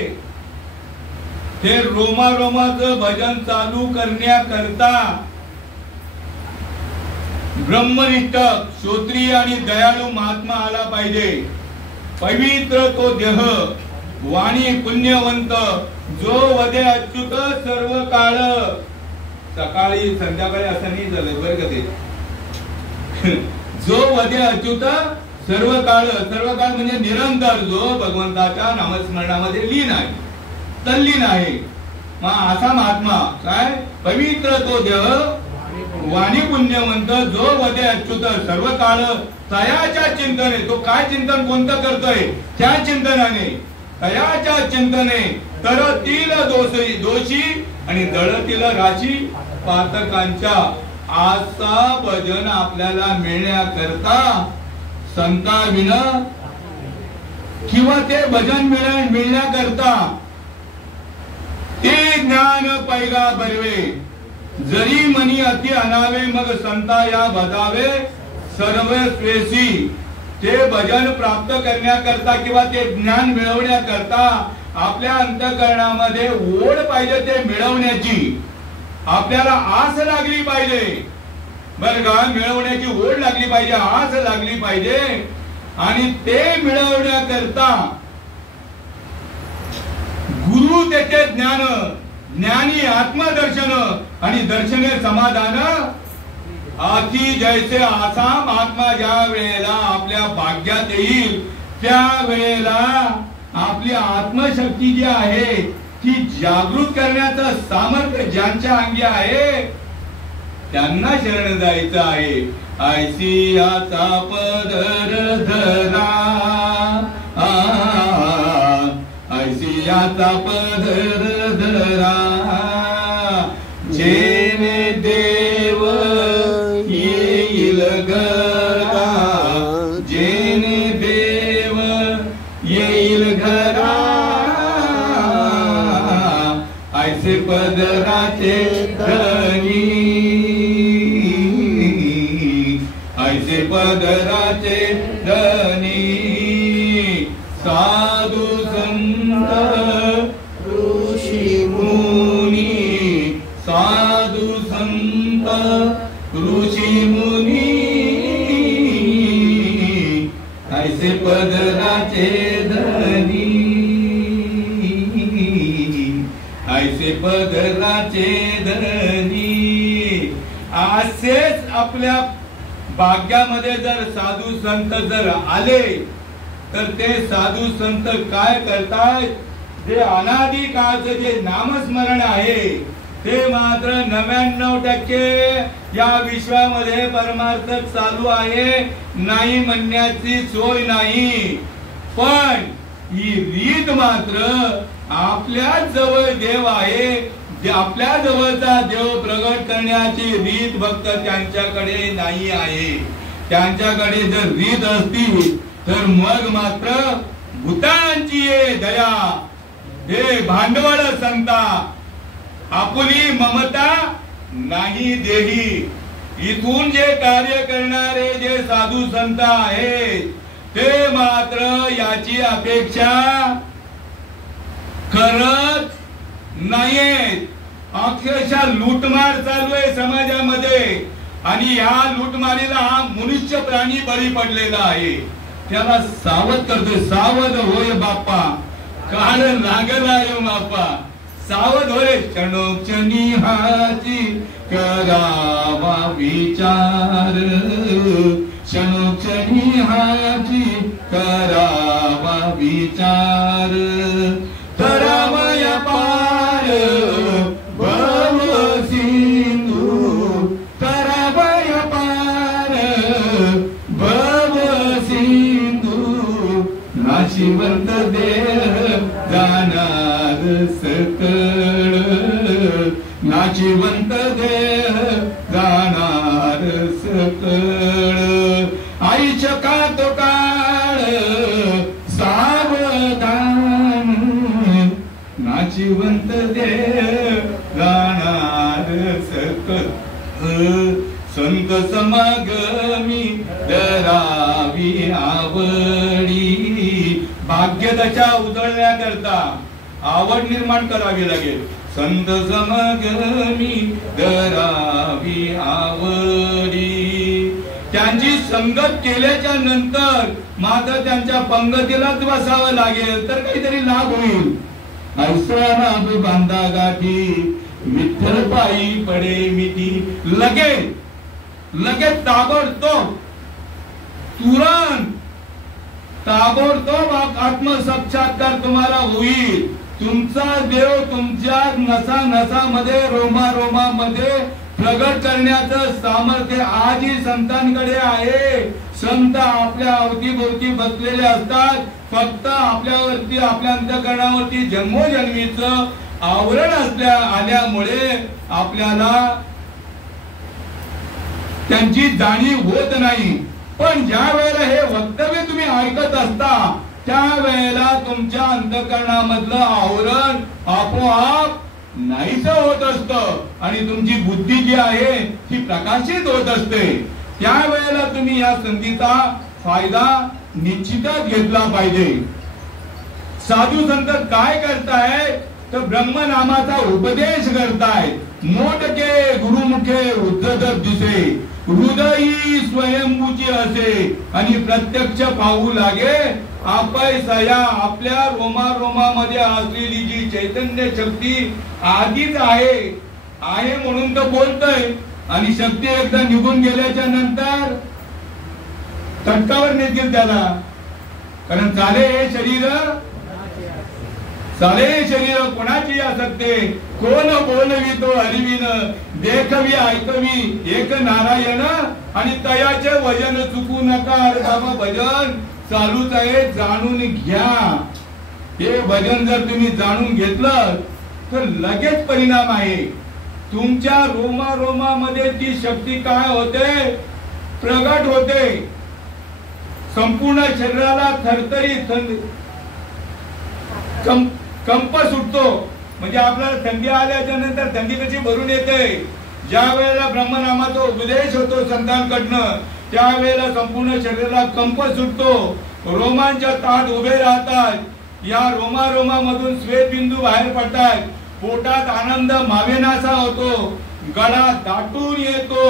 ते रोमारोमाचं भजन चालू करण्याकरता ब्रह्मनिष्ठ श्रोत्रिय आणि दयाळू महात्मा आला पाहिजे. पवित्र तो देह, वाणी पुण्यवंत, जो वदे अच्युत सर्व काळ. सकाळी संध्याकाळी असं नाही झालं बरं का ते. जो वदे अच्युत सर्व काळ, सर्व काळ म्हणजे निरंतर, जो भगवंताच्या नामस्मरणामध्ये लीन आहे, तल्लीन आहे. असा महात्मा काय, पवित्र तो देह, वाणी पुण्यवंत, जो वदे अच्युत सर्व काळ, तयाच्या चिंतने. तो काय चिंतन कोणतं करतोय, त्या चिंतनाने, तयाच्या चिंतने तरतील दोषी आणि दळतील राशी पातकांच्या. आसा भजन आपल्याला मिळण्याकरता संताविना किंवा ते भजन मिळण्याकरता ते ज्ञान पैगा बरवे, जरी मनी अति अनावे, मग संता या बदावे सर्व स्वेसी. ते भजन प्राप्त करण्याकरता किंवा ते ज्ञान मिळवण्याकरता आपल्या अंतःकरणामध्ये ओढ पाहिजे. ते मिळवण्याची आपल्याला आस लागली पाहिजे. बरं का, मिळवण्याची ओढ लागली पाहिजे, आस लागली पाहिजे. आणि ते मिळवण्याकरता गुरु त्याचे ज्ञान, ज्ञानी आत्मदर्शन आणि दर्शने समाधान. अति जैसे असा महात्मा ज्या वेळेला आपल्या भाग्यात येईल त्यावेळेला आपली आत्मशक्ती जी आहे ती जागृत करण्याचं सामर्थ्य ज्यांच्या अंगी आहे त्यांना शरण जायचं आहे. ऐसियाचा पदर धरा, ऐसियाचा पदर धरा, जेणे देव येईल घरा, जेणे देव येईल घरा, ऐसे पदराचे धनी, ऐसे पदराचे धनी, साधू संत ऋषी मुनी, साधू संत ऋषी मुनी, ऐसे पदराचे धनी, ऐसे पदराचे धनी. असेच आपल्या भाग्यामध्ये जर साधू संत जर आले तर ते साधू संत काय करतात, जे अनादी काळचं जे नामस्मरण आहे ते मात्र 99% या विश्वामध्ये परमार्थ चालू आहे, नाही म्हणण्याची सोय नाही. पण ही रीत मात्र आपल्या जवळ देव आहे, आपल्या जवळचा देव प्रगट करण्याची रीत फक्त त्यांच्याकडे नाही आहे. त्यांच्याकडे जर रीत असती तर मग मात्र भूतांची दया, हे भांडवल संता, आपुली ममता नाही देही. इथून जे कार्य करणारे जे साधू संत आहेत ते मात्र याची अपेक्षा करत नाहीत. अक्षरशः लूटमार चालू आहे समाजामध्ये आणि या लूटमारीला हा मनुष्य प्राणी बळी पडलेला आहे. त्याला सावध करतोय, सावध होय बाप्पा, काळ लागलाय बाप्पा, सावध होय. क्षणोक्षणी हाची करावा विचार, क्षणोक्षणी हाची करावा विचार, करावय पार भव सिंधू, करावय पार भव सिंधू, नाशिवंत देह जाणार सकळ, नाशिवंत देह जाणार सकळ. आईच्या तो काळ सावधान, नाशिवंत देह जाणार सकळ. संत समागमी धरावी आवडी, भाग्यदशा उजळण्याकरता आवड निर्माण करावी लागेल. संत समागमी धरावी आवडी, त्यांची संगत केल्याच्या नंतर मात्र त्यांच्या पंगतीलाच बसावं लागेल तर काहीतरी लाभ होईल. ऐसा लाभ बांधा गाठी, विठ्ठल पायी पडे मिठी. लगेच लगेच ताबडतोब तुरंत ताबडतोब आत्मसाक्षात्कार तुम्हाला होईल. तुमचा देव तुमच्या नसा नसामध्ये रोमा रोमामध्ये प्रगट करण्याचं सामर्थ्य आजही संतांकडे आहे. संत आपल्या अवतीभोवती बसलेले असतात, फक्त आपल्यावरती आपल्या अंतःकरणावरती जन्मोजन्मीचं आवरण आल्यामुळे आपल्याला त्यांची जाणीव होत नाही. पण ज्या वेळेला हे वक्तव्य तुम्ही ऐकत असता त्यावेळेला तुमच्या अंतःकरणामधलं आवरण आपोआप नाहीस होत असतं आणि तुमची बुद्धी जी आहे ती प्रकाशित होत असते. त्यावेळेला तुम्ही या संधीचा फायदा निश्चितच घेतला पाहिजे. साधू संत काय करतायत तर ब्रह्मनामाचा उपदेश करतायत. मोठके गुरुमुखे उद्धत दिसे, हृदयी स्वयंभूची असे आणि प्रत्यक्ष पाहू लागे आपैसया. आपल्या रोमा रोमामध्ये असलेली जी चैतन्य शक्ती आधीच आहे म्हणून तो बोलतोय आणि शक्ती एकदा निघून गेल्याच्या नंतर तटकावर नेतील त्याला. कारण चाले हे शरीर कोणाची असते, कोण बोलवितो हरिविन, देखवी ऐकवी एक नारायण, आणि तयाचे वजन चुकू नका. अरे बाबा भजन चालूच आहे, जाणून घ्या. हे भजन जर तुम्ही जाणून घेतलं तर लगेच परिणाम आहे. तुमच्या रोमामध्ये ती शक्ती काय होते, प्रगट होते. संपूर्ण शरीराला थरथरी कंप सुटतो. म्हणजे आपल्याला थंडी आल्याच्या नंतर थंडी कशी भरून येते, ज्या वेळेला ब्रह्मनामाचा उपदेश होतो संतांकडनं, त्यावेळेला संपूर्ण शरीराला कंप सुटतो. रोमांच्या ताट उभे राहतात. या रोमामधून श्वेतबिंदू बाहेर पडतात. पोटात आनंद मावेनासा होतो. गळा दाटून येतो.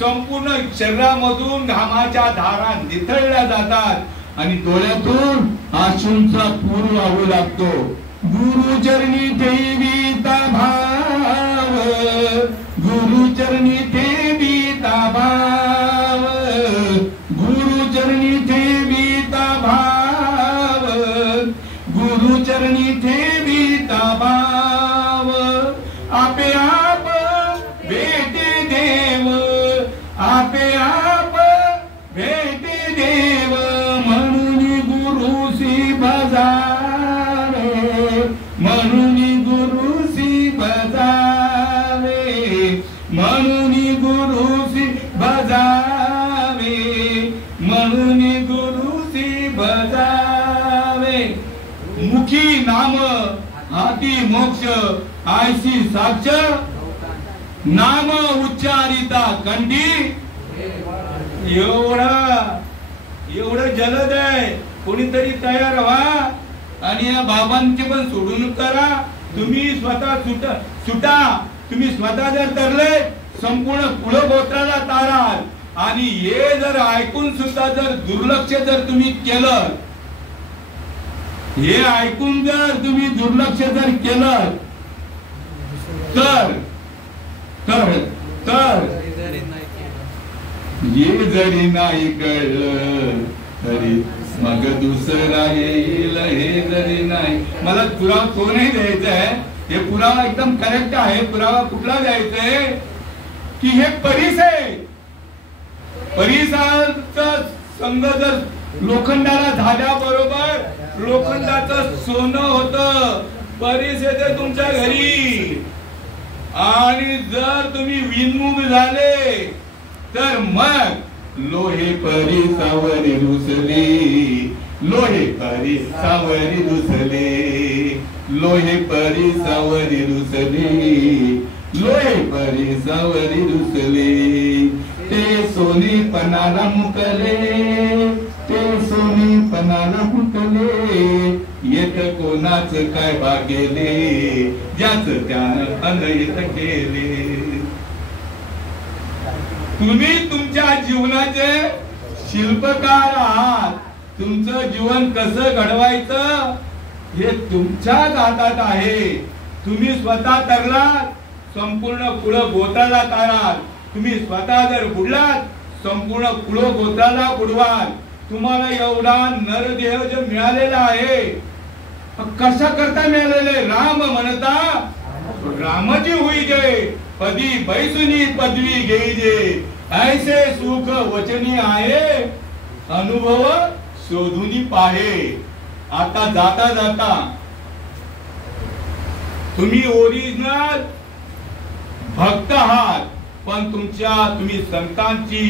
संपूर्ण शरीरामधून घामाच्या धारा निथळल्या जातात आणि डोळ्यातून आशूंचा पूर वाहू लागतो. गुरुचरणी ठेवीता भाव, गुरुचरणी ठेवीता भाव, गुरुचरणी ठेवीता भाव, गुरुचरणी ठेवीता भाव. आपे आप भेटे देव, आपे आप भेटे देव, म्हणून गुरुसी भजावे, म्हणून गुरुसी भजावे, म्हणून गुरुसी भजावे, म्हणून गुरुसी भजावे. मुखी नाम हाती मोक्ष, आयसी साक्ष, नाम उच्चारिता कंठी. एवढं जलद आहे. कोणीतरी तयार व्हा आणि या बाबांचे पण सोडून करा. तुम्ही स्वतः सुटा. तुम्ही स्वतः जर तरले संपूर्ण कुळगोत्राला ताराल. आणि हे जर ऐकून सुद्धा जर दुर्लक्ष जर तुम्ही केलं, हे ऐकून जर तुम्ही दुर्लक्ष जर केलं तर ये जरी नाही कळलं तरी मग दुसरा येईल. हे जरी नाही, मला पुरावा तो नाही द्यायचा आहे. हे पुरावा एकदम करेक्ट आहे. पुरावा कुठला द्यायचा आहे की हे परीस आहे. परिसाचा संघ जर लोखंडाला झाल्याबरोबर लोखंडाचं सोनं होतं. परीस येते तुमच्या घरी. आणि जर तुम्ही विनमुख झाले तर मग लोहे परिसावरी रुसले, लोहे परिसावरी रुसले, लोहे परिसावरी रुसले, लोहे परिसावरी रुसले. ते सोने पणाला मुकले, ते सोने पणाला मुकले. येत कोणाच काय बागेले, ज्याच त्यानं अनयत केले. तुम्ही तुमच्या जीवनाचे शिल्पकार आहात. तुमचं जीवन कसं घडवायचं हे तुमच्याच हातात आहे. तुम्ही स्वतः तरलात, संपूर्ण कुळ गोत्राला ताराल. तुम्ही स्वतः जर बुडलात, संपूर्ण कुळ गोत्राला बुडवाल. तुम्हाला एवढा नरदेह जो मिळालेला आहे, कशा करता मिळालेले? राम म्हणता रामजी होई जे, पदी बैसुनी पदवी घेईजे. ऐसे सुख वचनी आहे, अनुभव शोधुनी पाहे. आता जाता जाता तुम्ही ओरिजिनल भक्त आहात, पण तुम्ही संतांची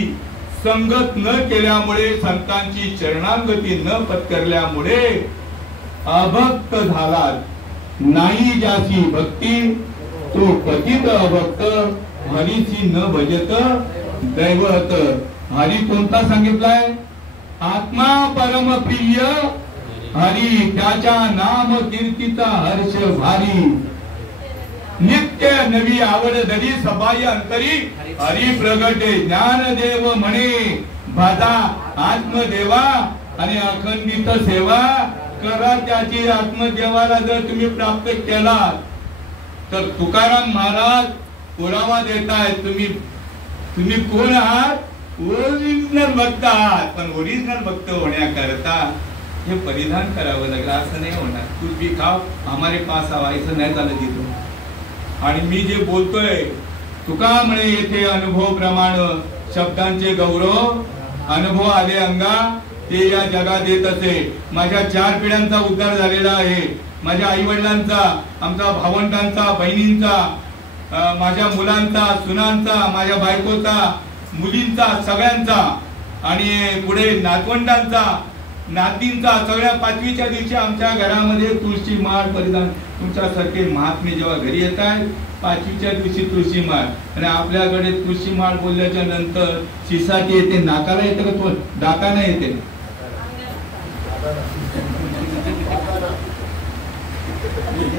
संगत न केल्यामुळे, संतांची शरणागती न पत्करल्यामुळे अभक्त झालात. नाही ज्याची भक्ती तो पतित अभक्त, हरीची न भजत दैवत. हरी कोणता सांगितलाय? आत्मा परम प्रिय हरी, त्याच्या नाम कीर्तीचा हर्ष भारी. नित्य नवी आवड धरी, सबाई अंतरी हरी प्रगटे. ज्ञानदेव म्हणे भाजा आत्मदेवा, आणि अखंडित सेवा करा त्याची. आत्मदेवाला जर तुम्ही प्राप्त केला तर तुकाराम महाराज पुरावा देताय. तुम्ही कोण आहात? ओरिजिनल भक्त आहात. पण ओरिजिनल भक्त होण्याकरता हे परिधान करावं लागलं. असं नाही होणार तू बी खाव हमारे पास आवा असं नाही झालं तिथं. आणि मी जे बोलतोय तुका म्हणे येथे अनुभव प्रमाण शब्दांचे गौरव अनुभव आले अंगा ते या जगात येत असे. माझ्या 4 पिढ्यांचा उद्धार झालेला आहे. माझ्या आई वडिलांचा, आमचा भावंडांचा, बहिणींचा, माझ्या मुलांचा, सुनांचा, माझ्या बायकोचा, मुलींचा, सगळ्यांचा आणि पुढे नातवंडांचा, नातींचा, सगळ्या 5वीच्या दिवशी आमच्या घरामध्ये तुळशी माळ परिधान. तुमच्यासारखे महात्मे जेव्हा घरी येत आहेत 5वीच्या दिवशी तुळशी माळ. आणि आपल्याकडे तुळशी माळ बोलल्याच्या नंतर शिसाटी येते. नाकाला येते का तो दाताना येते?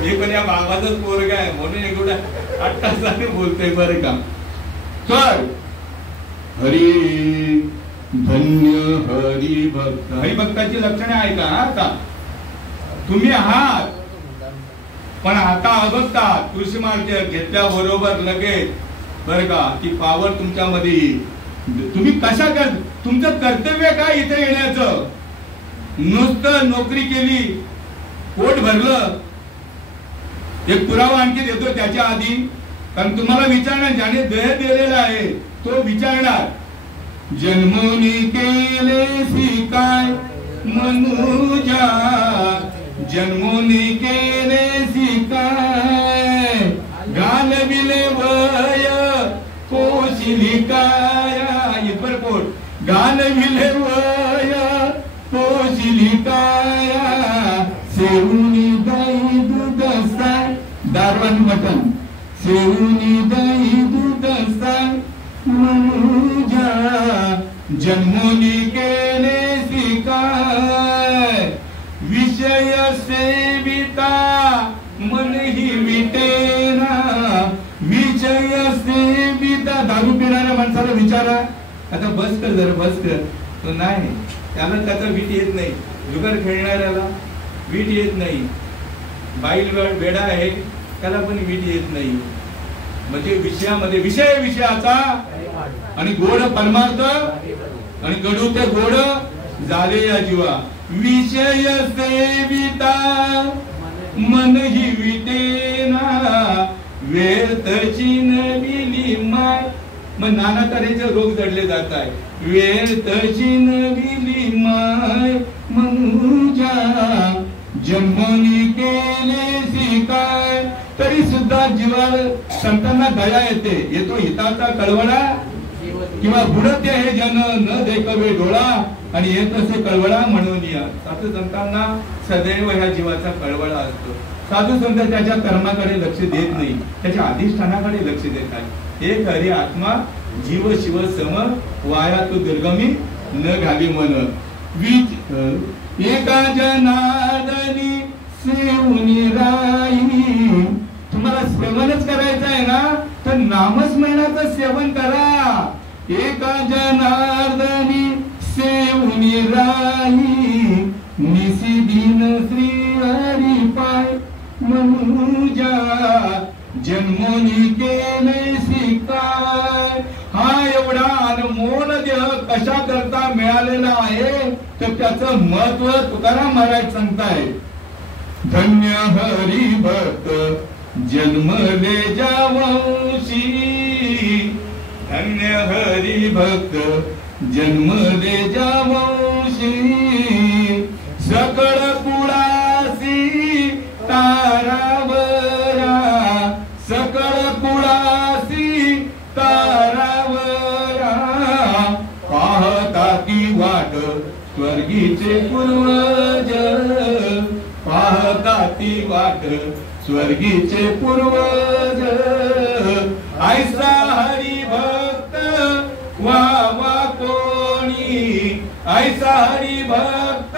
हे पण या बाबाचाच पोरगा आहे म्हणून एवढा 8 तासाने बोलतोय बरं का. तर हरी धन्य हरिभक्त. हरिभक्ताची लक्षणे आहे का? आता तुम्ही आहात पण आता अभक्त आहात. तुळशी माळ घेतल्याबरोबर लगेच बरं का ती पावर तुमच्यामध्ये येईल. तुम्ही कशा कर तुमचं कर्तव्य काय इथे येण्याचं? नुसतं नोकरी केली, पोट भरलं. एक पुरावा आणखी देतो त्याच्या आधी, कारण तुम्हाला विचारणार ज्याने देह दिलेला आहे तो विचारणार. जन्मोनी केलेसी काय मनुजा, जन्मोनी केलेसी काय, घालविले वय पोशिली काय, इतर पोट घालविले वय पोशिली काय, सेवनी दही दूध साय, दारवान मटन, सेवनी दही दूध साय मनुजा, जन्मोनी केलेसी काय, विषय सेविता मन ही विटेना, विषय सेविता. दारू पिणाऱ्या माणसाला विचारा आता बस कर जरा बस कर, तो नाही, त्याला त्याचा वीट येत नाही. जुगार खेळणाऱ्याला वीट येत नाही. बाईल वेडा आहे त्याला पण वीट येत नाही. म्हणजे विषयामध्ये विषयाचा आणि गोड परमार्थ आणि कडू ते गोड झाले या जीवा. विषय सेविता मन ही विटेना, व्यर्थची नविली माय. मग नाना तऱ्हेचे रोग जडले जात आहे. व्यर्थची नविली माय मनुजा, जन्मोनी केलेसी काय. तरी सुद्धा जीवाला संतांना दया येतो हिताचा कळवळा किंवा बुडते हे जन न देखवे डोळा आणि येत असे कळवळा म्हणून या. साधू संतांना सदैव ह्या जीवाचा कळवळा असतो. साधू संत त्याच्या कर्माकडे लक्ष देत नाही, त्याच्या अधिष्ठानाकडे लक्ष देतात. एक हरी आत्मा जीव शिव सम, वाया तू दुर्गमी न घाली मन. एका जनार्दनी सेवनी राई. तुम्हाला सेवनच करायचं आहे ना तर नामस्मरणाचं सेवन करा. एका जनार्दनी सेवनी राई, निसिदिन श्री हरी पाय मनुजा, जन्मोनी केलेसी काय. हा एवढा अनमोल देह कशा करता मिळालेला आहे तर त्याचं महत्व तुकाराम महाराज सांगताय. धन्य हरी भक्त जन्मले जावंशी, धन्य हरी भक्त जन्मले जावंशी, सकळ कुळासी तारावरा, सकळ कुळासी तारावरा, पाहता ती वाट स्वर्गीचे पूर्वज, पाहता ती वाट स्वर्गीचे पूर्वज. ऐसा हरी भक्त वा वा कोणी, ऐसा हरी भक्त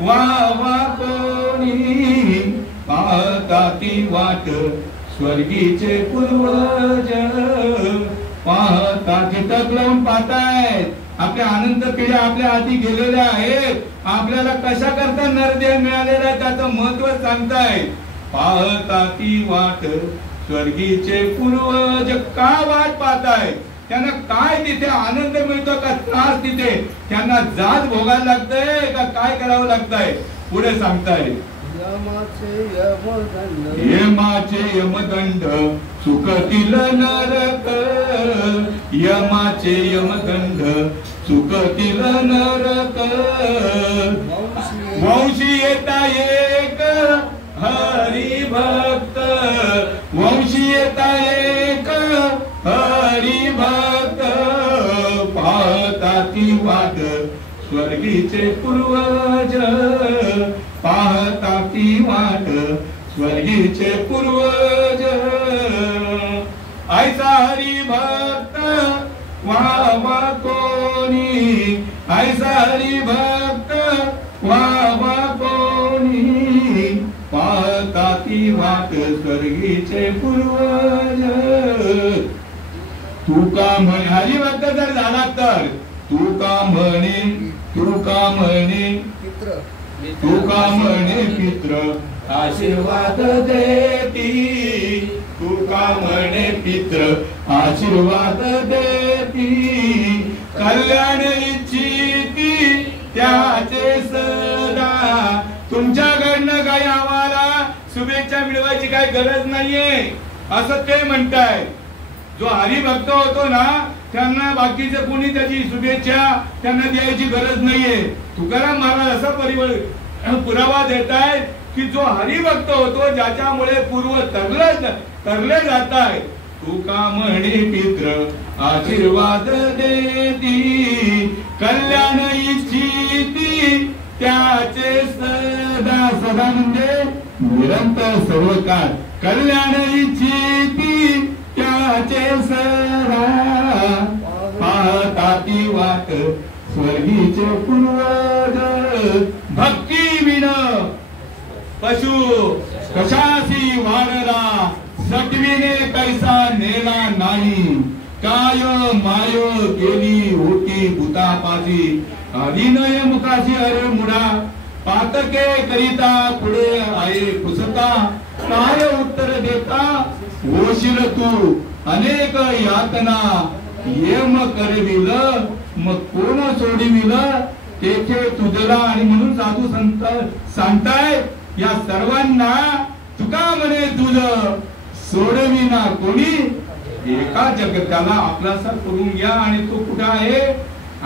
वा वा कोणी, पाहता ती वाट स्वर्गीचे पूर्वज. पाहता चितक लावून पाहतायत. आपल्या अनंत पिढ्या आपल्या हाती गेलेल्या आहेत. आपल्याला कशा करता नरदेह मिळालेला आहे त्याचं महत्व सांगताय. पाहता ती वाट स्वर्गीचे पूर्वज. का वाट पाहताय त्यांना काय तिथे आनंद मिळतो का त्रास तिथे त्यांना जात भोगायला लागतंय का काय करावं लागतंय पुढे सांगताय यमाचे यमदंड सुखतील नरक यमाचे यमदंड सुखतील नरक वंशी येता एक हरिभक्त वंशी येता एक हरिभक्त पाहता ती वाट स्वर्गीचे पूर्वज पाहता ती वाट स्वर्गीचे पूर्वज ऐसा हरिभक्त व्हावा कोणी ऐसा हरिभक्त व्हावा कोणी पाहता ती वाट स्वर्गीचे पूर्वज तू का म्हणे हरिभक्त जर झाला तर तू का म्हणे पित्र आशीर्वाद देती तू का म्हणे पित्र आशीर्वाद देती कल्याण इच्छिती त्याचे सदा तुमच्याकडनं काही आम्हाला शुभेच्छा मिळवायची काही गरज नाहीये असं ते म्हणताय. जो हरिभक्त होतो ना त्यांना बाकीचे कोणी त्याची शुभेच्छा त्यांना द्यायची गरज नाहीये. तुकाराम महाराज असा पुरावा देताय की जो हरिभक्त होतो ज्याच्यामुळे पूर्व तरले जाताय तू का म्हणे पित्र आशीर्वाद देती कल्याण इच्छिती त्याचे सदा सदा म्हणजे निरंतर सर्व काळ कल्याण इच्छिती त्याचे सदा पाहता ती वाट स्वर्गीचे पूर्वज भक्ती विण पशु कशासी वाढला सटविने कैसा नेला नाही काय माय केली होती भूतापाशी अभिनय मुखाशी अरे मुडा पातके करिता पुढे आहे पुसता काय उत्तर देता होशील तू अनेक यातना येम करविल मग कोण सोडविल तेथे तुझला आणि म्हणून साधू संत सांगताय या सर्वांना तुका म्हणे तुझ सोडविना कोणी एका जगताला आपलासा करून घ्या आणि तो कुठे आहे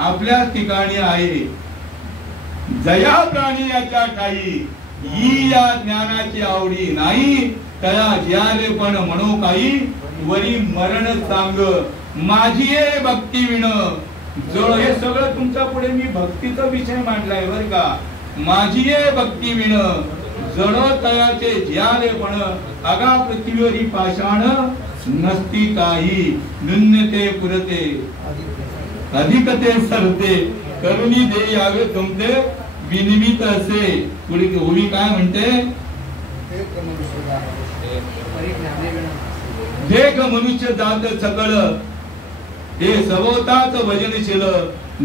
आपल्या ठिकाणी आहे. जया प्राणी याच्या ठाई ही या ज्ञानाची आवडी नाही तया ज्याले पण म्हणो काही वरी मरण सांग माझी ये भक्ती विण जळ. हे सगळं तुमच्या पुढे मी भक्तीचा विषय मांडलाय बर का. माझी ये भक्ती विण जड तयाचे ज्याले पण अगा पृथ्वीवरी पाषाण नसती काही न्यूनते पुरते अधिकते सरते करुणी दे यावे तुमचे विनिमित असे. पुढे ओवी काय म्हणते देख मनुष्य जात सकळ हे सभोवताच वजनशील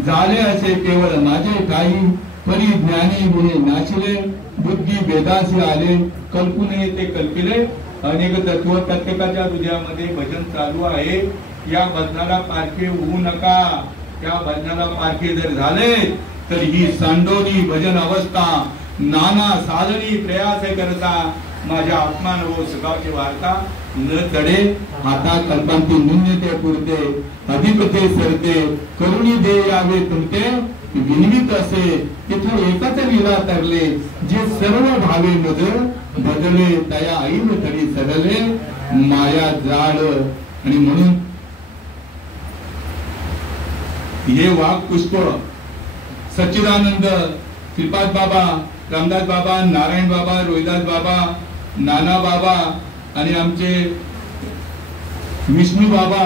झाले असे केवळ माझे काही परी ज्ञानी गुणे नाशिले बुद्धी भेदासी आले कल्पने ते कल्पिले अनेक तत्व प्रत्येकाच्या हृदयामध्ये भजन चालू आहे. या भजनाला पारखे होऊ नका. या भजनाला पारखे जर झाले तर ही सांडोनी भजन अवस्था नाना साधनी प्रयास करता माझ्या आत्मानुभव सुखाची वार्ता न तडे आता कल्पांती न्यूनते पुरते अधिकते सरते करुणी दे यावे तुमचे विनिमित असे. तिथे एकच लीला तरले जे सर्व भावे मज बदले तया ऐन तरी सडले माया जाळ. आणि म्हणून हे वाघ पुष्प सच्चिदानंद श्रीपाद बाबा रामदास बाबा नारायण बाबा रोहिदास बाबा नाना बाबा आणि आमचे विष्णू बाबा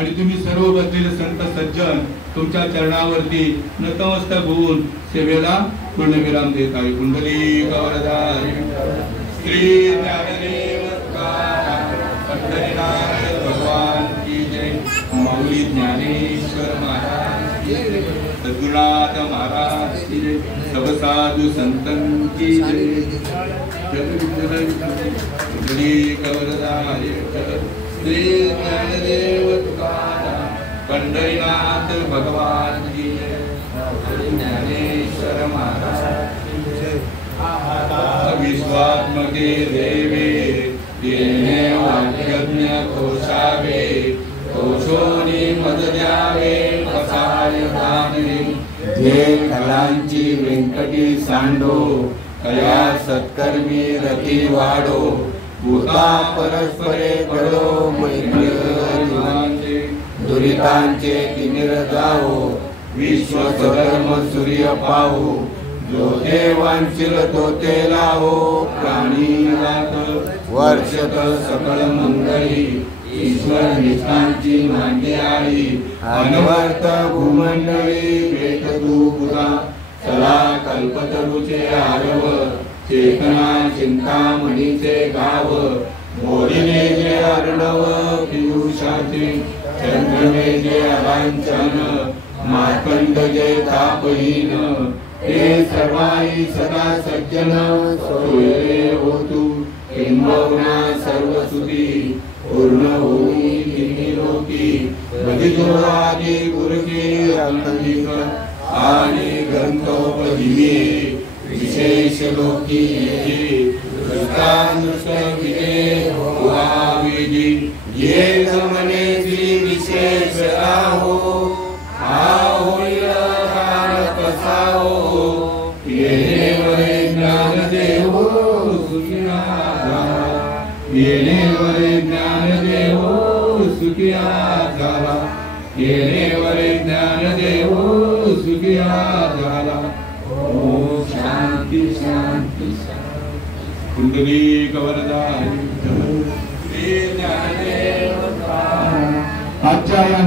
आणि तुम्ही सर्व बसलेले संत सज्जन तुमच्या चरणावरती नतमस्तक होऊन सेवेला पूर्णविराम देत आहे. कुंडली गवरदा श्री ज्ञानदेव भगवान की जय. माऊली ज्ञानेश्वर महाराज की जय. सद्गुरुनाथ महाराज की जय. सब साधु संतन की जय. कुंडली गवरदा श्री ज्ञानदेव तत्वात्मके देवे येणे वाक्यज्ञ कोशावे कोशोनी मद द्यावे पसाय धामरी जे कलांची व्यंकटी सांडो कया सत्कर्मी रती वाढो भूता परस्परे घडो मैत्री दुरितांचे तिमिर जावो विश्व धर्म सूर्य पाहो जो देवांचिल तो ते लावो प्राणी वर्षत सकळ मंगळी ईश्वर निष्ठांची मांडी आली अनवर्त भूमंडळी भेट तू पुरा चला कल्पतरूचे आरव चेतना चिंतामणीचे गाव मोरीने जे अर्णव पियुषाचे चंद्रमे जे अलांचन मार्कंड जे तापहीन हे सर्वाई सदा सज्जन सोयरे होतु किंबहुना सर्व सुखी पूर्ण होई तिन्ही लोकी बधिजो आदि गुरुजी अंतिक आणि ग्रंथोपदिवे विशेष लोकी ये जमने श्री विशेष राहो येणे वरे ज्ञान देवो सुखिया येणे वरे ज्ञान देवो सुखिया झाला येणे वरे ज्ञान देवो सुखिया झाला ओम शांती शांती कुंडली कवरदा श्री ज्ञानदेव आजच्या या